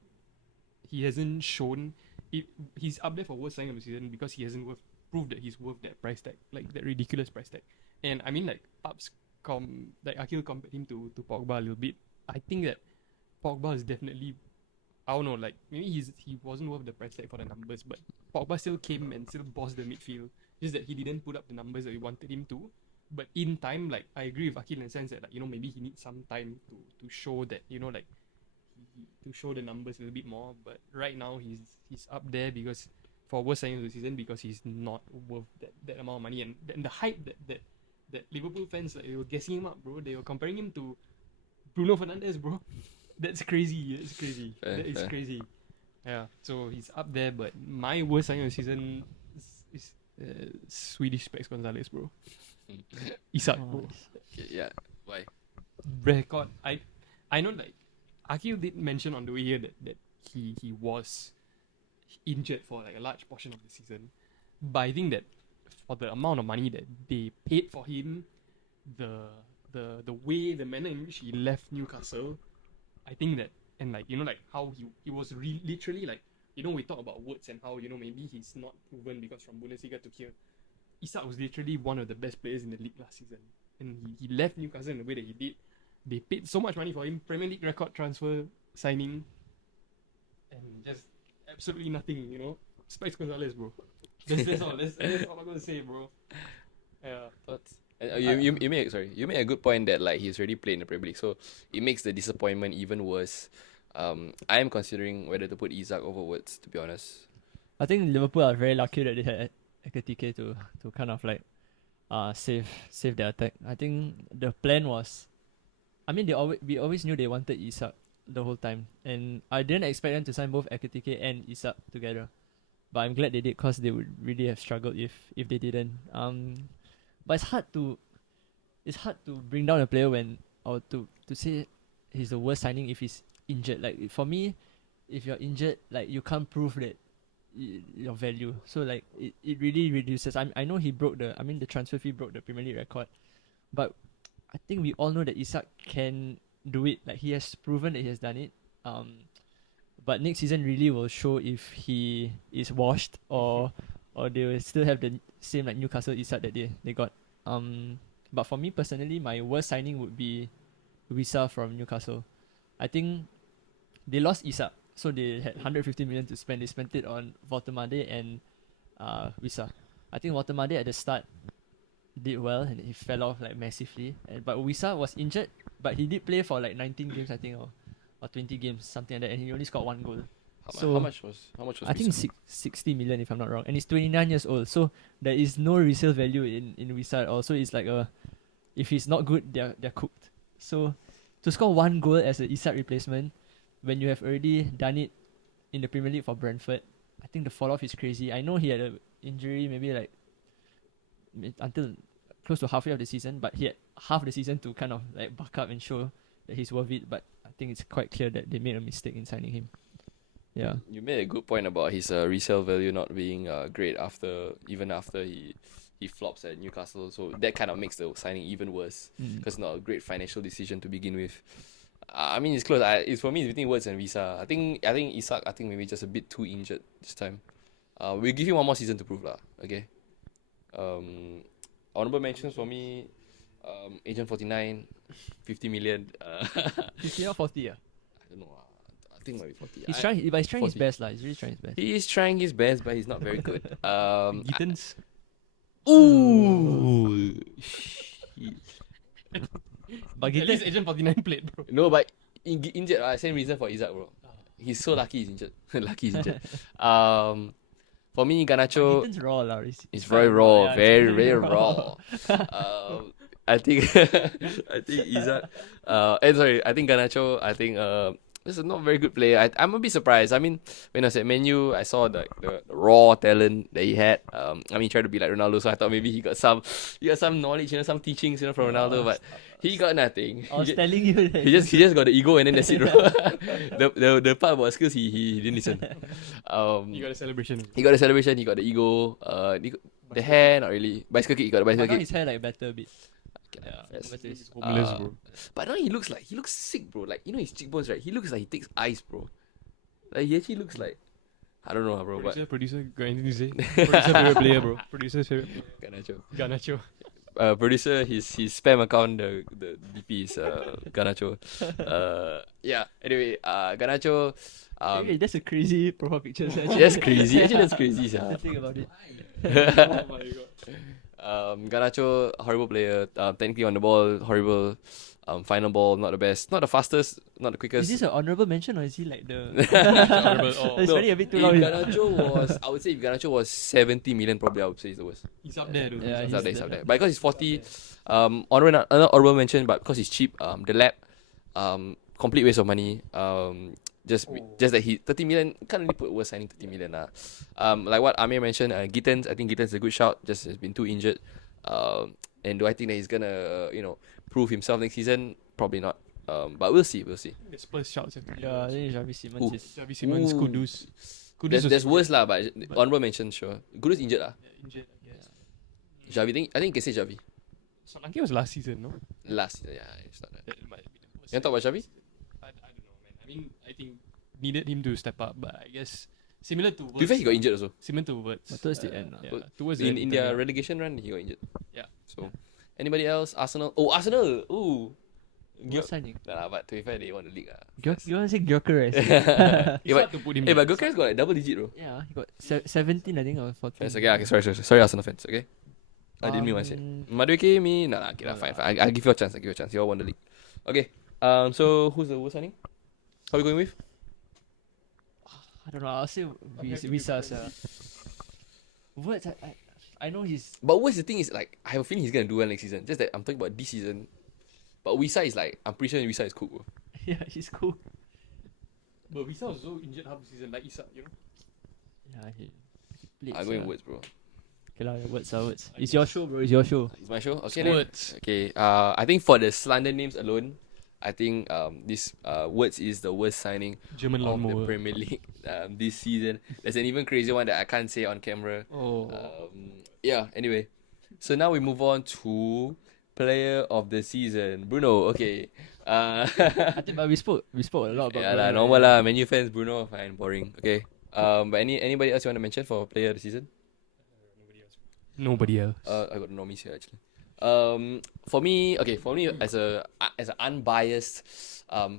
he hasn't shown it. He's up there for worst signing of the season because he hasn't proved that he's worth that price tag, like that ridiculous price tag. And I mean, like like Aqeel compared him to Pogba a little bit. I think that Pogba is definitely, I don't know, like maybe he wasn't worth the price tag for the numbers, but Pogba still came and still bossed the midfield. Just that he didn't put up the numbers that we wanted him to. But in time, like I agree with Aqeel in the sense that like, maybe he needs some time to show that, like to show the numbers a little bit more. But right now he's up there because for worst signing of the season because he's not worth that amount of money, and the hype that Liverpool fans, like, they were guessing him up, bro. They were comparing him to Bruno Fernandes, bro. That's crazy. That is crazy. Yeah, so he's up there, but my worst signing of the season is Swedish Specs Gonzalez, bro. Isak, bro. Okay, yeah. Why? Record. I know, like Aqeel did mention on the way here that he was injured for like a large portion of the season, but I think that for the amount of money that they paid for him, the manner in which he left Newcastle, I think that, and like like how he was literally like, we talk about Words and how maybe he's not proven because from Bundesliga to here, Isak was literally one of the best players in the league last season, and he left Newcastle in the way that he did. They paid so much money for him, Premier League record transfer signing, and just absolutely nothing, Specs Gonzalez, bro. That's all. That's all I'm gonna say, bro. Yeah. Thoughts? You made a good point that like he's already played in the Premier League, so it makes the disappointment even worse. I am considering whether to put Isak over Words, to be honest. I think Liverpool are very lucky that they had Ekatike to kind of like save their attack. I think the plan was, I mean, we always knew they wanted Isak the whole time, and I didn't expect them to sign both Ekatike and Isak together. But I'm glad they did because they would really have struggled if they didn't. But it's hard to bring down a player or to say he's the worst signing if he's injured. Like for me, if you're injured, like you can't prove that your value. So like it really reduces. I know the transfer fee broke the Premier League record, but I think we all know that Isak can do it. Like he has proven that he has done it. But next season really will show if he is washed or they will still have the same like Newcastle Isak that they got. But for me personally, my worst signing would be Wissa from Newcastle. I think they lost Isak, so they had 150 million to spend. They spent it on Voltemade and Wissa. I think Voltemade at the start did well and he fell off like massively. But Wissa was injured, but he did play for like 19 games, I think, or 20 games, something like that, and he only scored 1 goal. How much was I think 60 million if I'm not wrong, and he's 29 years old, so there is no resale value in Wissa at all. So it's like if he's not good, they're cooked. So to score 1 goal as an Isak replacement when you have already done it in the Premier League for Brentford, I think the fall off is crazy. I know he had an injury maybe like until close to halfway of the season, but he had half the season to kind of like buck up and show that he's worth it. But I think it's quite clear that they made a mistake in signing him. Yeah. You made a good point about his resale value not being great after he flops at Newcastle. So that kind of makes the signing even worse because not a great financial decision to begin with. I mean, it's close. It's for me, it's between Wirtz and Visa. I think Isak. I think maybe just a bit too injured this time. We'll give him one more season to prove lah. Okay. Honorable mentions for me. Agent 49, 50 million. 50 or 40, yeah. I don't know. I think might be 40. He's trying his 40. best lah. He's really trying his best. He is trying his best, but he's not very good. Gittins. Ooh. But At least Agent 49 played, bro. No, but injured. Same reason for Isak, bro. He's so lucky he's injured. Lucky he's injured. For me, Garnacho Gittins raw lah. is very raw, Yeah, very it's very really raw. I think Isak. I think Garnacho. I think this is not a very good player. I'm a bit surprised. I mean, when I was at Man U, I saw the raw talent that he had. I mean, he tried to be like Ronaldo, so I thought maybe he got some knowledge, some teachings, from Ronaldo, but he got nothing. I was telling you that He just got the ego and then that's it, bro. the part about skills he didn't listen. You got a celebration. He got the celebration. He got the ego. The hair, not really. Bicycle kick. He got the bicycle now kick. his hair like better a bit. Yeah, Yes. better is- Homeless, bro. But now he looks sick, bro. Like, his cheekbones, right? He looks like he takes ice, bro. Like, he actually looks like, I don't know, bro. Producer, got anything to say? Producer favorite player, bro. Producer's favorite. But Garnacho. Garnacho. Producer, his spam account, the DP is Garnacho. Yeah. Anyway, Garnacho. Hey, that's a crazy profile picture. That's crazy. Actually, that's crazy, sir. Think about it. Oh my god. Garnacho, horrible player. Technically on the ball, horrible. Final ball, not the best, not the fastest, not the quickest. Is this an honorable mention or is he like the? Honorable, oh. It's No, really a bit too if loud. Garnacho was, I would say if Garnacho was 70 million, probably I would say he's the worst. He's up there, dude. Yeah, He's he's up there, he's the- up there. But because he's 40, not honorable mention, but because he's cheap, the lab, complete waste of money. Just that he 30 million, can't really put worse signing 30 million. Like what Amir mentioned, Gittins, I think Gittins is a good shout, just has been too injured. And do I think that he's gonna, prove himself next season? Probably not. But we'll see. The Spurs shouts. Yeah, I think Xavi Simons Who? is. Xavi Simons, Ooh. Kudus. There's worse lah, but honorable mention, sure. Kudus injured lah. Yeah, injured, I guess. Javi, I think you can say Javi. Solanke was last season, no? Last season, yeah, it's not that. That might be the worst. You want to talk about Javi? I don't know, man. I mean, I think needed him to step up, but I guess similar to To be fair, he got injured also. Similar to Wirtz. But towards the end, Yeah, But towards the In end. their relegation run, he got injured. Yeah. So, anybody else? Arsenal. Oh, Arsenal. Ooh. what signing? Nah, but to be fair, they won the league. You want to say Gyökeres? It's hard to put him But next. Gyökeres got like double digit, bro. Yeah, he got 17, I think, or 14. Yes, okay, okay, sorry, Arsenal fans, okay? I didn't mean what I said. Madueke, me, nah, okay, fine. I'll give you a chance, You all won the league. Okay, so who's the worst signing? How are you going with? I don't know. I'll say Visa. What? I know he's. But what's the thing is, like, I have a feeling he's gonna do well next season. Just that I'm talking about this season. But Wisa is like, I'm pretty sure Wisa is cool, bro. Yeah, he's cool. But Visa was so injured half the season, like Isak, Yeah, he played. I'm going words, bro. Okay, lah, words. It's your show, bro. It's your show. It's my show. Okay, So then. Wirtz. Okay. I think for the slander names alone, I think this Words is the worst signing German of the lawnmower. Premier League this season. There's an even crazier one that I can't say on camera. Oh. Yeah. Anyway, so now we move on to player of the season, Bruno. Okay. I think, but we spoke a lot about. Yeah lah, normal lah. Man U fans, Bruno, fine, boring. Okay. But anybody else you want to mention for player of the season? Nobody else. I got the normies here actually. For me, as an unbiased,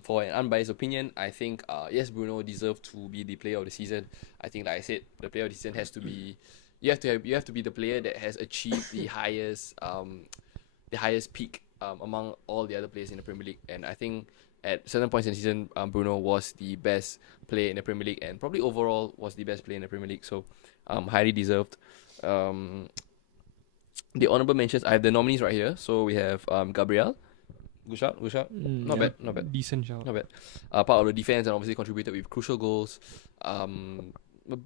for an unbiased opinion, I think yes, Bruno deserved to be the player of the season. I think, like I said, the player of the season has to be, you have to be the player that has achieved the highest peak among all the other players in the Premier League. And I think at certain points in the season, Bruno was the best player in the Premier League and probably overall was the best player in the Premier League. So highly deserved. The honourable mentions, I have the nominees right here. So we have Gabriel. Good shout. Not bad. Decent shout. Not bad. Part of the defense and obviously contributed with crucial goals. A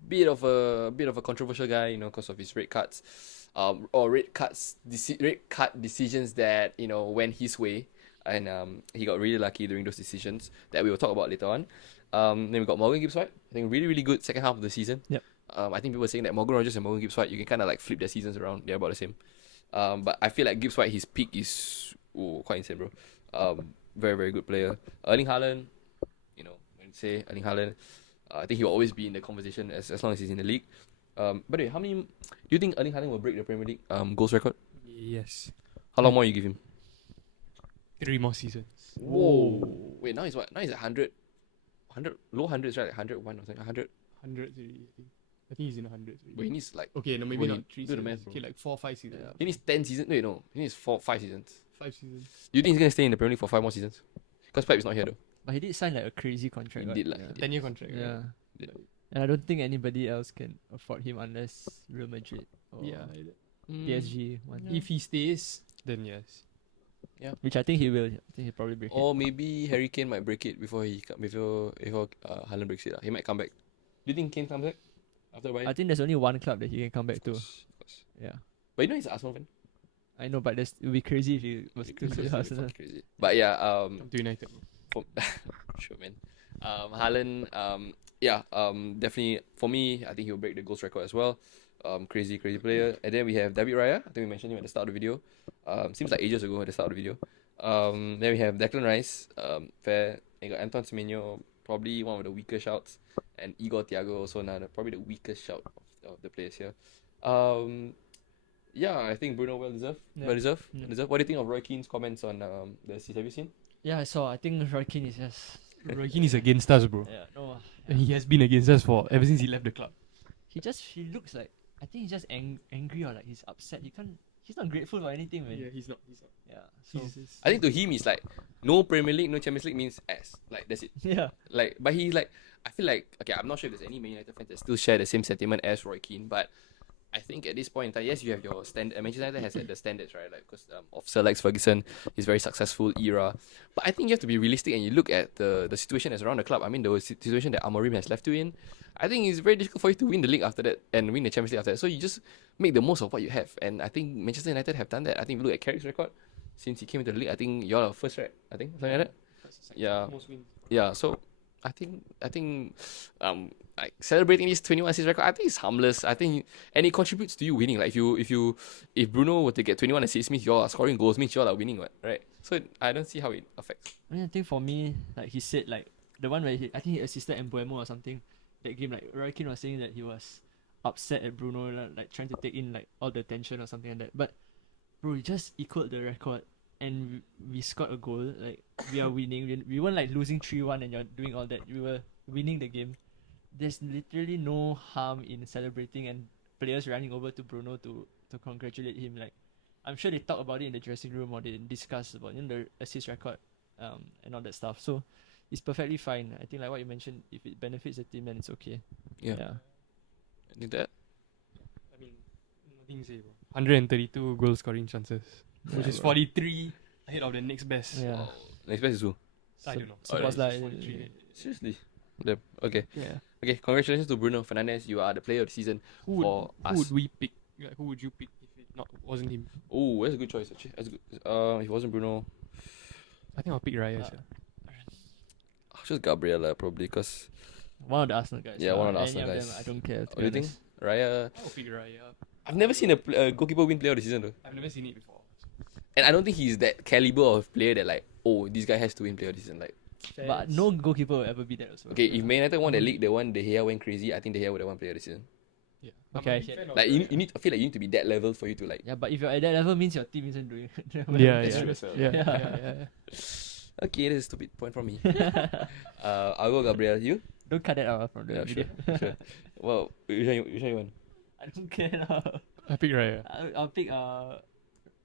bit of a controversial guy, because of his red cards, or red card decisions that went his way. and he got really lucky during those decisions that we will talk about later on. Then we got Morgan Gibbs-White. I think really, really good second half of the season. Yep. I think people were saying that Morgan Rogers and Morgan Gibbs-White, you can kind of like flip their seasons around. They're about the same. But I feel like Gibbs-White, his peak is quite insane, bro. Very, very good player. Erling Haaland, you know, when you say Erling Haaland, I think he'll always be in the conversation as long as he's in the league. By the way, how many do you think Erling Haaland will break the Premier League goals record? Yes. How long more you give him? 3 more seasons. Whoa. Wait, now he's what? Now he's at 100, low hundreds, right? Like 101 or something. 100. 100 already, I think. I think he's in the 100s. But he needs like, Okay, no, maybe Wait, not 3 do the seasons. math, bro. Okay, like 4 5 seasons. he needs 10 seasons. Wait, no. He needs 5 seasons. 5 seasons. Do you think he's going to stay in the Premier League for 5 more seasons? Because Pep is not here though. But he did sign like a crazy contract. He right? did, like, yeah. he did. 10-year contract. Yeah. Right? Yeah. And I don't think anybody else can afford him unless Real Madrid or Yeah. PSG want. If he stays, then yes. Which I think he will. I think he'll probably break it. Or maybe Harry Kane might break it before Haaland breaks it. He might come back. Do you think Kane comes back after Bayern? I think there's only one club that he can come back to. Of course. Yeah. But you know he's an Arsenal fan. I know, but it would be crazy if he was close It's to Arsenal. fucking crazy. But yeah, Come to United. for, sure, man. Haaland, definitely for me, I think he'll break the goals record as well. Crazy player. And then we have David Raya. I think we mentioned him at the start of the video. Seems like ages ago at the start of the video. Then we have Declan Rice. Fair. And got Anton Semenyo, probably one of the weaker shouts, and Igor Thiago also probably the weakest shout of the players here. I think Bruno well deserved. Yeah. Well deserved. Yeah. Deserved. What do you think of Roy Keane's comments on the series? Have you seen? Yeah, I saw. I think Roy Keane is just. Roy Keane is against us, bro. Yeah, no. And he has been against us for ever since he left the club. He looks like. I think he's just angry or like he's upset. He's not grateful for anything, man. Yeah, he's not. Yeah. So, I think to him it's like no Premier League, no Champions League means ass. Like that's it. yeah. Like, but he's like, I feel like, okay, I'm not sure if there's any Man United fans that still share the same sentiment as Roy Keane, but I think at this point in time, yes, you have your standard. Manchester United has the standards, right? Like, because of Sir Alex Ferguson, his very successful era. But I think you have to be realistic and you look at the situation that's around the club. I mean, the situation that Amorim has left you in. I think it's very difficult for you to win the league after that and win the Champions League after that. So you just make the most of what you have. And I think Manchester United have done that. I think if you look at Carrick's record since he came into the league, I think you're first, right? I think something like that. Yeah. Most wins. Yeah. So I think like celebrating this 21 assist record, I think it's harmless. I think and it contributes to you winning. Like if Bruno were to get 21 assists, means you all are scoring goals, means you all are winning, right? So I don't see how it affects. I think for me, like he said, like the one where I think he assisted Mbuemo or something. That game, like Roy Keane was saying that he was upset at Bruno, like trying to take in like all the attention or something like that. But bro, we just equaled the record and we scored a goal. Like we are winning. We weren't like losing 3-1 and you're doing all that. We were winning the game. There's literally no harm in celebrating and players running over to Bruno to congratulate him. Like I'm sure they talk about it in the dressing room or they discuss about the assist record and all that stuff. So it's perfectly fine. I think like what you mentioned, if it benefits the team, then it's okay. Yeah. I think that. I mean, nothing to say, bro. 132 goal scoring chances, which Yeah, is bro. 43 ahead of the next best. Yeah. Wow. Next best is who? I don't know. So Oh, was right. like 43. Seriously. Yep. Okay. yeah. Okay. Congratulations to Bruno Fernandes. You are the player of the season for Who us. would we pick? Like, who would you pick if it wasn't him? Oh, that's a good choice actually. That's good. If it wasn't Bruno, I think I'll pick Raya. Uh, sia. I'll choose Gabriela probably because One of the Arsenal guys. Yeah, one of the Any Arsenal them, guys. I don't care. what do you think? Raya. I'll pick Raya. I've never seen a goalkeeper win player of the season though. I've never seen it before. And I don't think he's that caliber of player that like, oh, this guy has to win player of the season. Like, But no goalkeeper will ever be that also. okay, if Man United won the league, the one De Gea went crazy. I think De Gea would have won player of the season. Yeah. Okay. I'm a big fan of Like you Raya. need, I feel like you need to be that level for you to like. Yeah, but if you're at that level, means your team isn't doing well. Yeah, That's yeah. true as well. Yeah, Yeah. yeah, yeah, yeah. Okay, that's a stupid point from me. I'll go Gabriel. You? Don't cut that out from the Yeah, video. sure. Well, which one you want? I don't care now. I pick Raya. I'll pick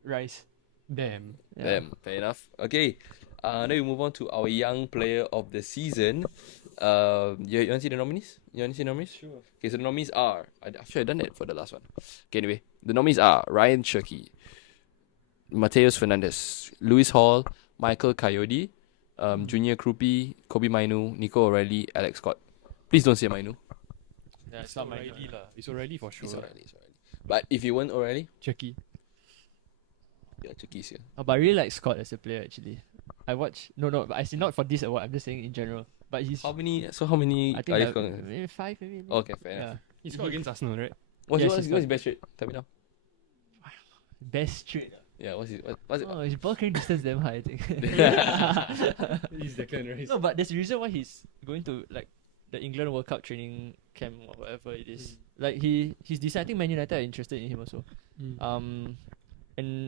Rice. Damn. Yeah. Damn, fair enough. Okay, then we move on to our young player of the season. You want to see the nominees? Sure. Okay, so the nominees are. I'm sure I've done that for the last one. Okay, anyway, the nominees are Ryan Cherky, Mateus Fernandes, Lewis Hall, Michael Coyote, Junior Krupi, Kobe Mainu, Nico O'Reilly, Alex Scott. Please don't say Mainu. Yeah, It's not O'Reilly lah. It's O'Reilly for sure. It's O'Reilly. But if you weren't O'Reilly, Chucky. Yeah, Chucky's here. Oh, but I really like Scott as a player actually. I watch but I see not for this award. I'm just saying in general. But he's How many I think are you like, calling? maybe 5 maybe. Okay, fair enough. He scored against Arsenal, right? What's Yes, what's he's what's his best rate? Tell me now. Best trade. Yeah, what's it? Oh, his ball carrying distance damn high, I think. He's Declan Rice. No, but there's a reason why he's going to like the England World Cup training camp or whatever it is. Like he's decent. I think Man United are interested in him also.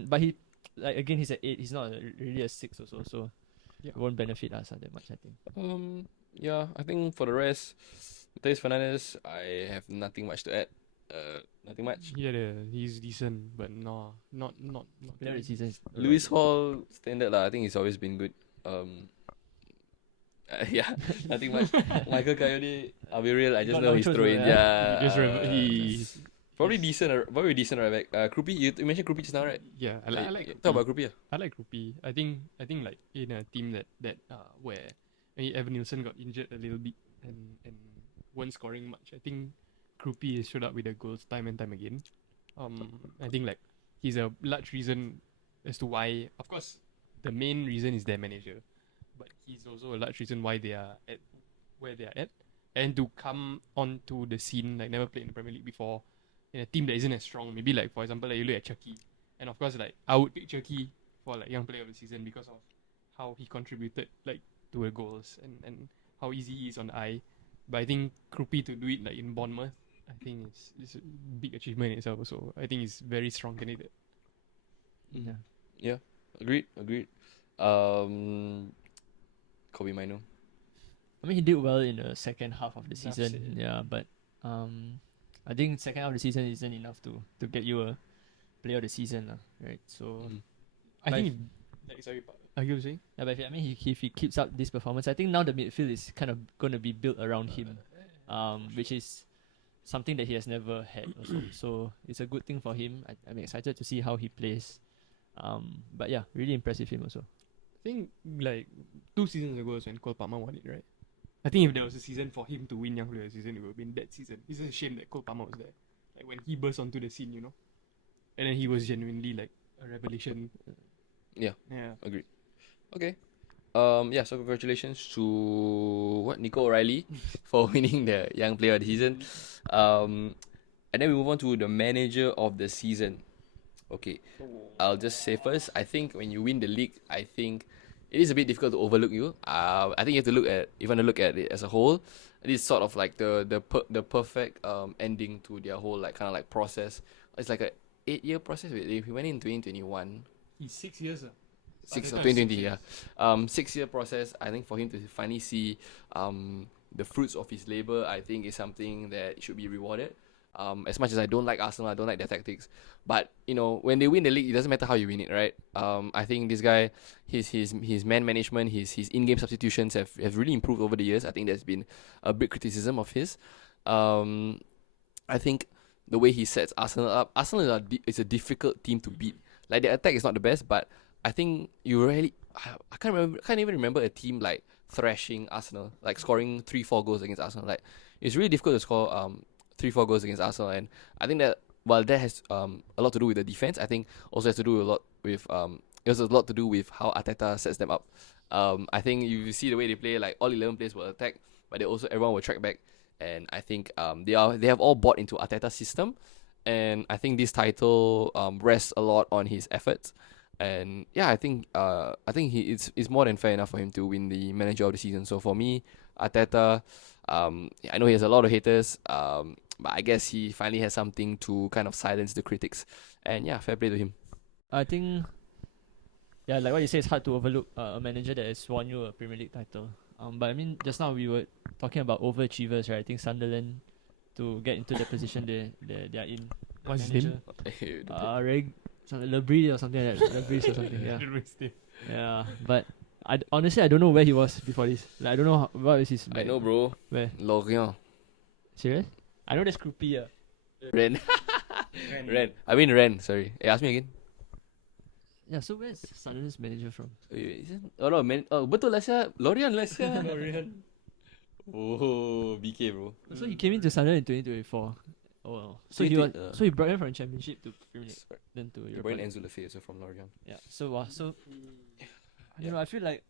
But he like again he's at 8. He's not really a 6 or so. So it won't benefit us that much, I think. Yeah, I think for the rest, Matheus Fernandes, I have nothing much to add. Nothing much. He's decent, but no, not Player of the season. Lewis Hall standard lah. I think he's always been good. Yeah, nothing much. Michael Coyote, I'll be real. I just Got know no he's choice, throwing. yeah. Yeah, He's probably decent. Very decent right back. Krupi, you mentioned Krupi just now, right? yeah. I like Talk about Krupi. I like Rupi. I think like in a team that where Evan Nielsen got injured a little bit and weren't scoring much. I think Krupi showed up with the goals time and time again. I think like he's a large reason as to why. Of course, the main reason is their manager, but he's also a large reason why they are at where they are at. And to come onto the scene, like never played in the Premier League before, in a team that isn't as strong. Maybe like for example, like you look at Chucky, and of course like I would pick Chucky for like young player of the season because of how he contributed like to the goals and how easy he is on the eye. But I think Krupi to do it like in Bournemouth, I think it's a big achievement in itself also. I think he's very strong candidate. Yeah. Agreed. Kobe Mino. I mean, he did well in the second half of the That's season. it. Yeah, but I think second half of the season isn't enough to get you a player of the season, right? So, I But think. Sorry, are you saying? yeah, but I mean, if he keeps up this performance, I think now the midfield is kind of going to be built around him, which is something that he has never had also. So it's a good thing for him. I'm excited to see how he plays. But yeah, really impressive him also. I think like 2 seasons ago was when Cole Palmer won it, right? I think if there was a season for him to win Young Player of the Season, it would have been that season. It's a shame that Cole Palmer was there. Like when he burst onto the scene, and then he was genuinely like a revelation. Yeah. Agreed. Okay. So congratulations to Nico O'Reilly for winning the Young Player of the Season. And then we move on to the Manager of the Season. Okay. I'll just say first, I think when you win the league, I think it is a bit difficult to overlook you. I think you have to look at it as a whole. It is sort of like the perfect ending to their whole like kind of like process. It's like a 8-year process. He went in 2021. He's 6 years. 2020, yeah. 6-year process. I think for him to finally see the fruits of his labor, I think is something that should be rewarded. As much as I don't like Arsenal, I don't like their tactics, but when they win the league, it doesn't matter how you win it, right? I think this guy, his man management, his in-game substitutions have really improved over the years. I think there's been a big criticism of his. I think the way he sets Arsenal up, Arsenal is a difficult team to beat. Like their attack is not the best, but I think I can't even remember a team like thrashing Arsenal, like scoring 3-4 goals against Arsenal. Like it's really difficult to score 3-4 goals against Arsenal, and I think that while that has a lot to do with the defense, I think also has to do a lot with it has a lot to do with how Arteta sets them up. I think you see the way they play, like all 11 players will attack, but everyone will track back, and I think they have all bought into Arteta's system, and I think this title rests a lot on his efforts. And yeah, I think it's more than fair enough for him to win the Manager of the Season. So for me, Arteta, I know he has a lot of haters, but I guess he finally has something to kind of silence the critics. And yeah, fair play to him. I think, yeah, like what you say, it's hard to overlook a manager that has won you a Premier League title. But I mean, just now we were talking about overachievers, right? I think Sunderland, to get into the position they are in. What's his name? Lebris or something like that. Lebris or something, yeah. Yeah, but honestly, I don't know where he was before this. Like, I don't know what was his... I know, bro. Where? Lorient. Serious? I know there's Krupi, yeah. Ren. Ren. Sorry. Hey, ask me again. Yeah, so where's Sunderland's manager from? Betul lah Syah. Lorient lah Syah. Oh, BK, bro. So he came into Sunderland in 2024. Oh, Do you think, so he brought him from Championship to Premier League, then to You Europa brought in League. Enzo Lefebvre also from Lorient. Yeah. So I don't know. I feel like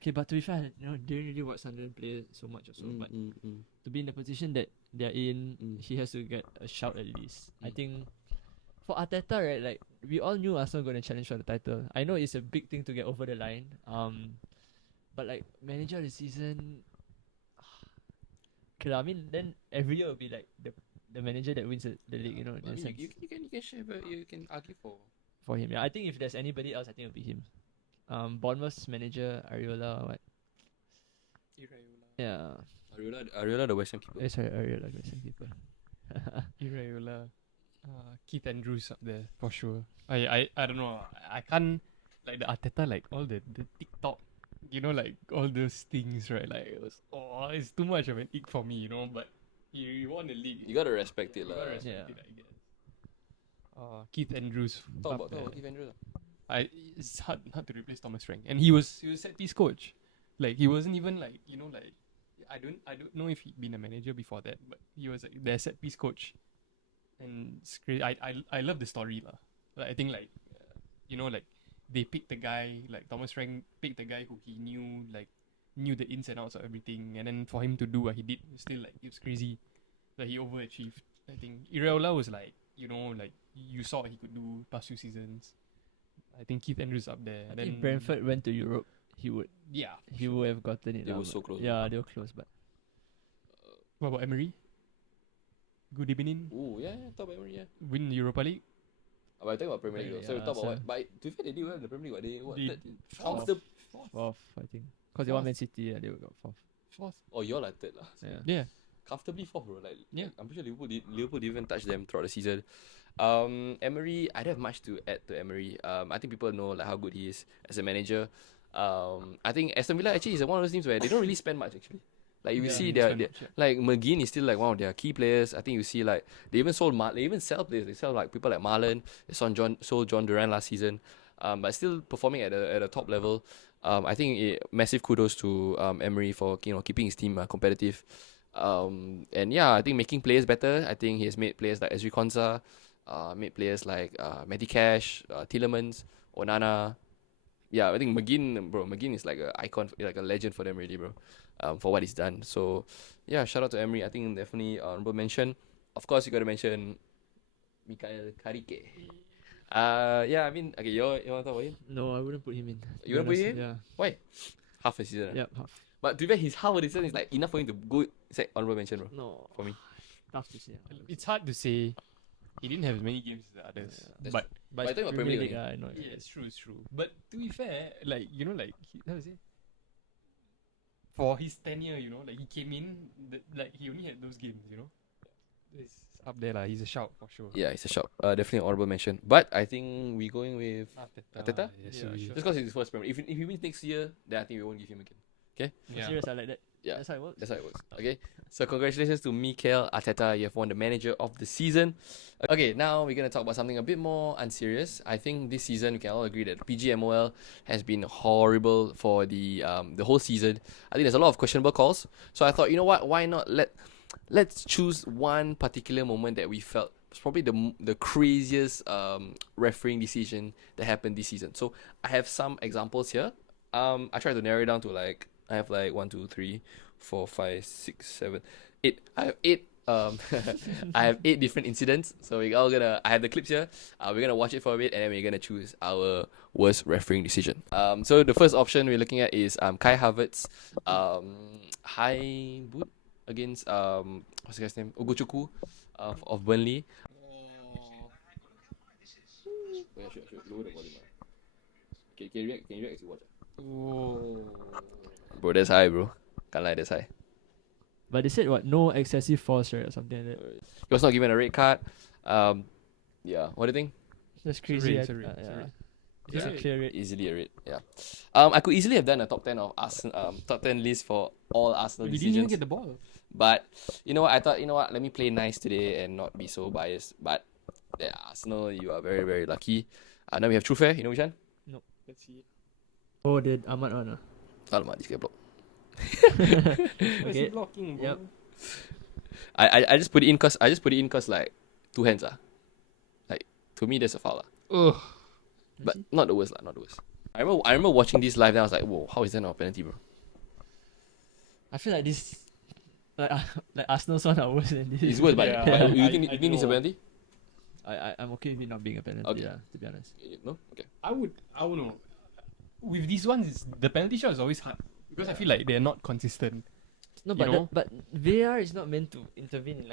okay, but to be fair, didn't really watch Sunderland play so much also. But to be in the position that they're in, he has to get a shout at least. I think for Arteta, right, like we all knew Arsenal going to challenge for the title. I know it's a big thing to get over the line. But like manager of the season, okay, I mean then every year will be like the manager that wins the league. In I a mean, sense you can share, but you can argue for. for him. Yeah, I think if there's anybody else, I think it'll be him. Bournemouth's manager Ariola, what? Yeah. Ariola, the West Ham keeper. Sorry, Ariola, the same people. Iraola, Keith Andrews up there for sure. I don't know. I can't like the Arteta, like all the TikTok, like all those things, right? Like it's too much of an ick for me, But you won the league. You gotta respect it, You gotta lah. respect it, I guess. Keith Andrews. Talk up about there. Keith Andrews. It's hard to replace Thomas Frank, and he was set piece coach. Like he wasn't even like I don't know if he'd been a manager before that, but he was like their set piece coach, and it's great. I love the story lah. Like I think like like they picked the guy, like Thomas Frank picked the guy who he knew the ins and outs of everything, and then for him to do what he did, still like it was crazy. Like he overachieved. I think Iraola was like like you saw what he could do past few seasons. I think Keith Andrews up there. I Then think Brentford went to Europe, he would have gotten it. They lah, were so but- close. Yeah, they were close, but What about Emery? Good evening. Ooh, yeah, talk about Emery, yeah. Win Europa League. But I talking about Premier League though. So we Yeah, talk about so- what? But to be fair, they did well in the Premier League. What they what? They- Third? Fourth. Comfortable. fourth, I think, because they won Fourth. Man City. Yeah, they got fourth. Fourth. Oh, you're like third lah. Yeah. Yeah. Comfortably fourth, bro. Like, Yeah. I'm pretty sure Liverpool didn't even touch them throughout the season. Emery, I don't have much to add to Emery. I think people know like how good he is as a manager. I think Aston Villa actually is one of those teams where they don't really spend much actually. Like you Yeah, see, they they're, spend they're much, yeah. like McGinn is still like one of their key players. I think you see like they even sell players. They sell like people like Marlon. They sold John Duran last season. But still performing at a top level. I think massive kudos to Emery for keeping his team competitive. And yeah, I think making players better. I think he has made players like Ezri Konsa, made players like Matty Cash, Tillemans, Onana. Yeah, I think McGinn is like an icon, like a legend for them really, bro. For what he's done. So yeah, shout out to Emery. I think definitely honorable mention. Of course, you got to mention Mikael Karike. Yeah, I mean, okay, you want to talk about him? No, I wouldn't put him in. to You be wouldn't put honest. him? Yeah. Why? Half a season. Yep. Half. But to be fair, his half of the season is like enough for him to go. It's like honorable mention, bro. No. For me. Tough to say. It's hard to say. He didn't have as many games as the others. That's But But I it's think about Premier Premier League, League. I know. yeah, it's true. But to be fair, like how to say? For his tenure, like he came in, like he only had those games, It's up there, lah. He's a shout for sure. Yeah, it's a shout. Definitely honorable mention. But I think we're going with Arteta? Yes, Yeah, we- sure. just because it's his first Premier. If he wins next year, then I think we won't give him again. Yeah. Serious, I like that. Yeah. That's how it works. That's how it works. Okay. So congratulations to Mikel Arteta. You have won the manager of the season. Okay, now we're gonna talk about something a bit more unserious. I think this season we can all agree that PGMOL has been horrible for the whole season. I think there's a lot of questionable calls. So I thought, you know what? Why not let's choose one particular moment that we felt was probably the craziest refereeing decision that happened this season. So I have some examples here. I tried to narrow it down to I have 1, 2, 3, 4, 5, 6, 7, 8. I have 8. I have 8 different incidents. So I have the clips here. We're gonna watch it for a bit, and then we're gonna choose our worst refereeing decision. So the first option we're looking at is Kai Havertz, high boot against what's the guy's name? Ogochukwu, of Burnley. Oh, yeah, I should lower the volume. Can you react as you watch? Bro, that's high, bro. Can't lie, that's high. But they said what? No excessive force, right, or something like that. He was not given a red card. Yeah, what do you think? That's crazy. It's a red, yeah. red. It's a Yeah. clear red. Easily a red. Yeah. I could easily have done a top 10 of Arsenal, top 10 list for all Arsenal We didn't even decisions. get the ball. But you know what? I thought, let me play nice today and not be so biased. But yeah, Arsenal, you are very, very lucky. Now we have True Fair. You know which one? Let's see. Oh, the Ahmad one. Alamak, this guy blocked. Why is he Okay. blocking, bro? Yep. I just put it in cause like two hands like to me that's a foul Ugh. but not the worst not the worst. I remember watching this live, then I was like, whoa, how is that not a penalty, bro? I feel like this, like Arsenal's one are worse than this. It's worse, but, Yeah, but you I think it's a know. penalty? I'm okay with it not being a penalty, Okay. to be honest. No? Okay. I would know. With these ones, the penalty shot is always hard because I feel like they're not consistent. No, You but know? but VAR is not meant to intervene in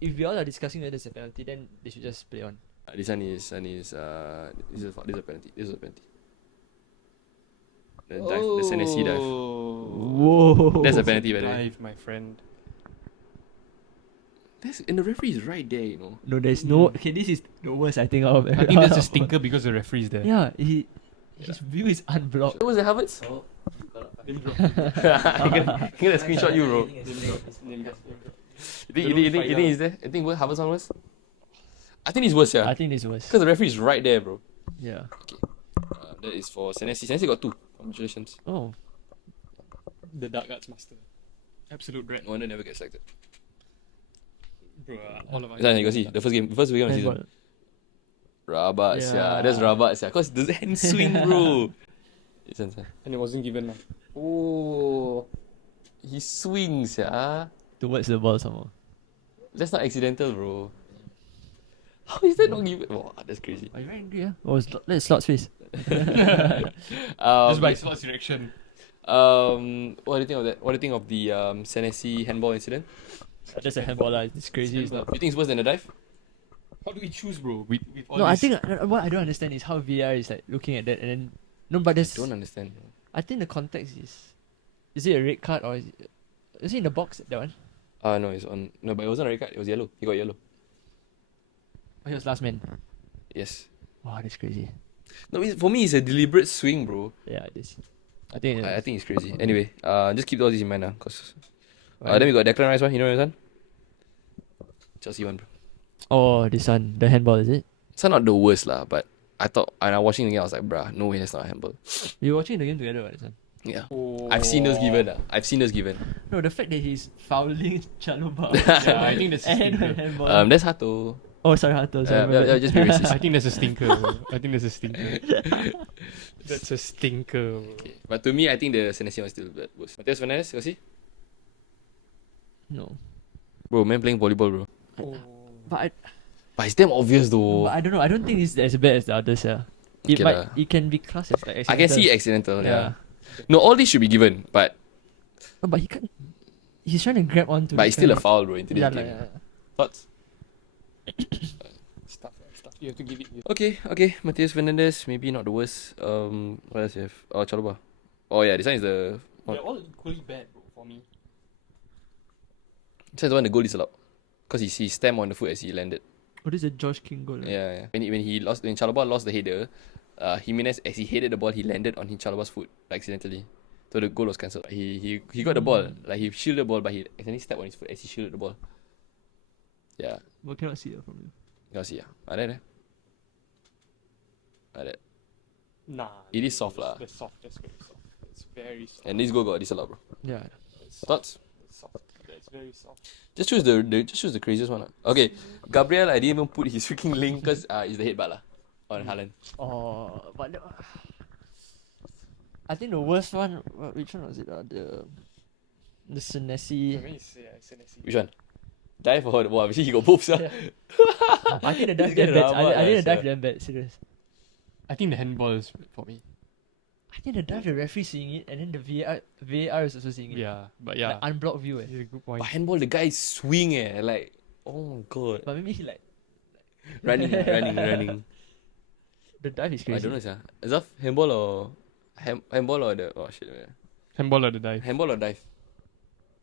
if we all are discussing whether it's a penalty, then they should just play on. This one is this is a penalty. This is a penalty. The dive, the Senesi dive. Whoa. That's a penalty, by the way. Dive, my friend. And the referee is right there, you know. No, there's no. Okay, this is the worst I think of. I think that's a stinker because the referee's there. Yeah, his view is unblocked. What was the Havertz? I'm gonna screenshot you, bro. You think he's there? You think Havertz one was? I think it's worse, yeah. I think this is worse. Because the referee is right there, bro. Yeah. That is for Senesi. Senesi got 2. Congratulations. Oh. The Dark Arts Master. Absolute dread. No wonder never get selected. Bro, all of us. This one you go see. The first game of the season. Handball. Rabat, yeah. Yeah. That's Rabat, yeah. Because the hand swing, bro. Listen, sir. And it wasn't given. Oh. He swings, yeah. Towards the ball somehow. That's not accidental, bro. How is that not given? Wow, that's crazy. Are you very angry, yeah? Oh, let's slot space. Just by slot direction. What do you think of that? What do you think of the Senesi handball incident? That's a handball, it's crazy. It's not. You think it's worse than a dive? How do we choose, bro? With all No, I this? think what I don't understand is how VAR is like looking at that and then no, but there's. Don't understand. I think the context is it a red card or is it in the box, that one? No, it's on. No, but it wasn't a red card. It was yellow. He got yellow. Oh, he was last man. Yes. Wow, that's crazy. No, for me, it's a deliberate swing, bro. Yeah, it is. I think. I think it's crazy. Anyway, just keep all this in mind, cause. Then we got Declan Rice one. You know this one? Chelsea one, bro. Oh, this one, the handball, is it? It's not the worst lah, but I thought, and I was watching the game, I was like, bruh, no way, that's not a handball. We were watching the game together, right, this one? Yeah. Oh. I've seen those given. I've seen those given. No, the fact that he's fouling Chalobah. Yeah, I think that's a and stinker. handball. That's Hato. Oh, sorry, Hato. Sorry, my bad. Just be racist. I think that's a stinker. Bro. I think that's a stinker. That's a stinker. Bro. Okay. But to me, I think the Senesi one is still the worst. Mateus Fernandes, you see? No. Bro, man playing volleyball, bro. Oh. But But it's damn obvious though. I don't know. I don't think it's as bad as the others, yeah. It Okay might. lah. It can be classed as like I can see accidental. accidental, yeah. No, all these should be given, but No, but he can't. He's trying to grab onto. it's still a foul, bro, into this Yeah, game. like, Thoughts? Stuff. You have to give it. Okay. Mateus Fernandes, maybe not the worst. What else you have? Oh, Chalobah. Oh yeah, this one is the. They're all equally bad, bro, for me. This is the one the goal is allowed, cause he stamped on the foot as he landed. Oh, this is a Josh King goal. Yeah. When Chalobah lost the header, Jimenez, as he headed the ball, he landed on Chalobah's foot accidentally, so the goal was cancelled. He got the ball, like he shielded the ball, but he accidentally stepped on his foot as he shielded the ball. Yeah, But cannot see it from you. you see Like that. Nah. It is soft lah. That's soft. That's very soft. It's very soft. And this goal got disallowed, bro. Yeah. That's soft. Thoughts? That's soft. That's very soft. Just choose the craziest one. Okay, Gabriel, I didn't even put his freaking link because it's the headbutt lah on Haaland. Oh, but I think the worst one. Which one was it? The Senesi. Which one? Dive or wow? Actually, he got both, sir. I think the dive This guy damn bad. rabak I think the lah, dive damn bad. Serious. I think the handball is for me. I think the dive, the referee seeing it, and then the VAR is also seeing it. Yeah, but yeah. Like unblocked view. That's a good point. But handball, the guy swing like, oh god, But maybe he like running. the dive is I crazy. don't know, sir. Is that handball or handball or the shit? Handball or the dive? Handball or dive?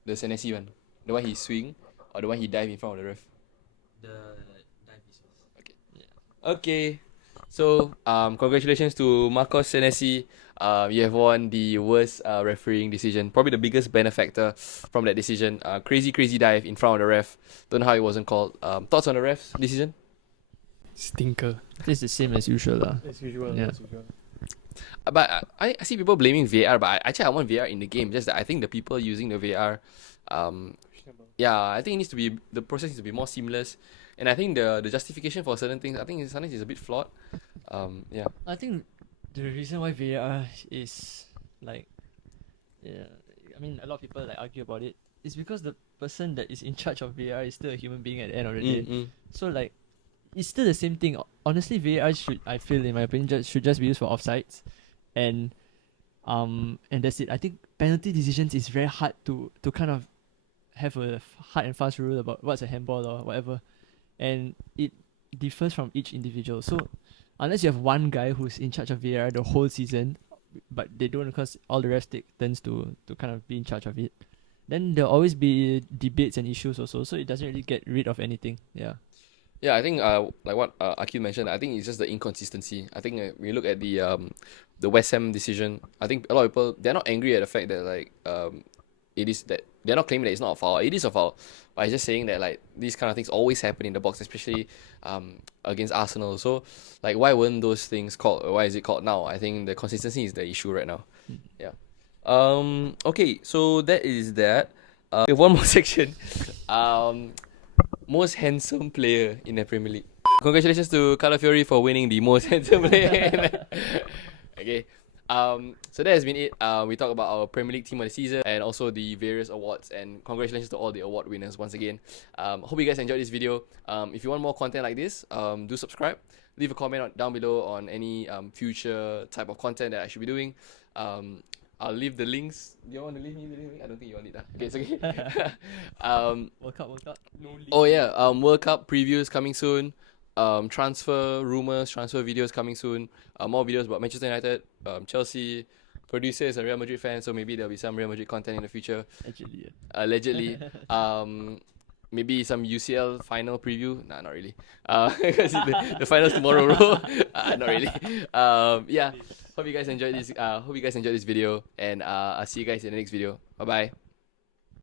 The Senesi one, the one he swing or the one he dive in front of the ref. The dive is Okay. Yeah. Okay. So, congratulations to Marcos Senesi. You have won the worst refereeing decision. Probably the biggest benefactor from that decision. Crazy dive in front of the ref. Don't know how it wasn't called. Thoughts on the ref's decision? Stinker. It's the same as usual lah. As usual. Yeah. As usual. But I see people blaming VAR, but actually I want VAR in the game. Just that I think the people using the VAR, I think it needs to be, the process needs to be more seamless. And I think the justification for certain things, I think sometimes is a bit flawed. Yeah. I think the reason why VAR is like, yeah, I mean, a lot of people like argue about it. It's because the person that is in charge of VAR is still a human being at the end of the day. So like, it's still the same thing. Honestly, VAR should, I feel, in my opinion, should just be used for offsides, and that's it. I think penalty decisions is very hard to kind of have a hard and fast rule about what's a handball or whatever, and it differs from each individual. So unless you have one guy who's in charge of VAR the whole season, but they don't because all the refs take turns to kind of be in charge of it, then there'll always be debates and issues also. So it doesn't really get rid of anything. Yeah. Yeah, I think like what Aqeel mentioned, I think it's just the inconsistency. I think when you look at the West Ham decision, I think a lot of people, they're not angry at the fact that like it is that they're not claiming that it's not a foul. It is a foul, but it's just saying that like these kind of things always happen in the box, especially against Arsenal. So like why weren't those things called? Why is it called now? I think the consistency is the issue right now. Yeah. Okay, so that is that. We have one more section. Most handsome player in the Premier League. Congratulations to Calafiori for winning the most handsome player. Okay. So that has been it. We talked about our Premier League team of the season and also the various awards. And congratulations to all the award winners once again. Hope you guys enjoyed this video. If you want more content like this, do subscribe. Leave a comment down below on any future type of content that I should be doing. I'll leave the links. Do you want to leave me the link? I don't think you want it. Okay, it's okay. World Cup. No league. Oh yeah, World Cup previews coming soon. Transfer rumors, transfer videos coming soon. More videos about Manchester United, Chelsea. Producer is a Real Madrid fan, so maybe there'll be some Real Madrid content in the future. Actually, yeah. Allegedly. Maybe some UCL final preview. Nah, not really. Because the finals tomorrow, bro. Not really. Yeah. Hope you guys enjoyed this. Hope you guys enjoyed this video, and I'll see you guys in the next video. Bye bye.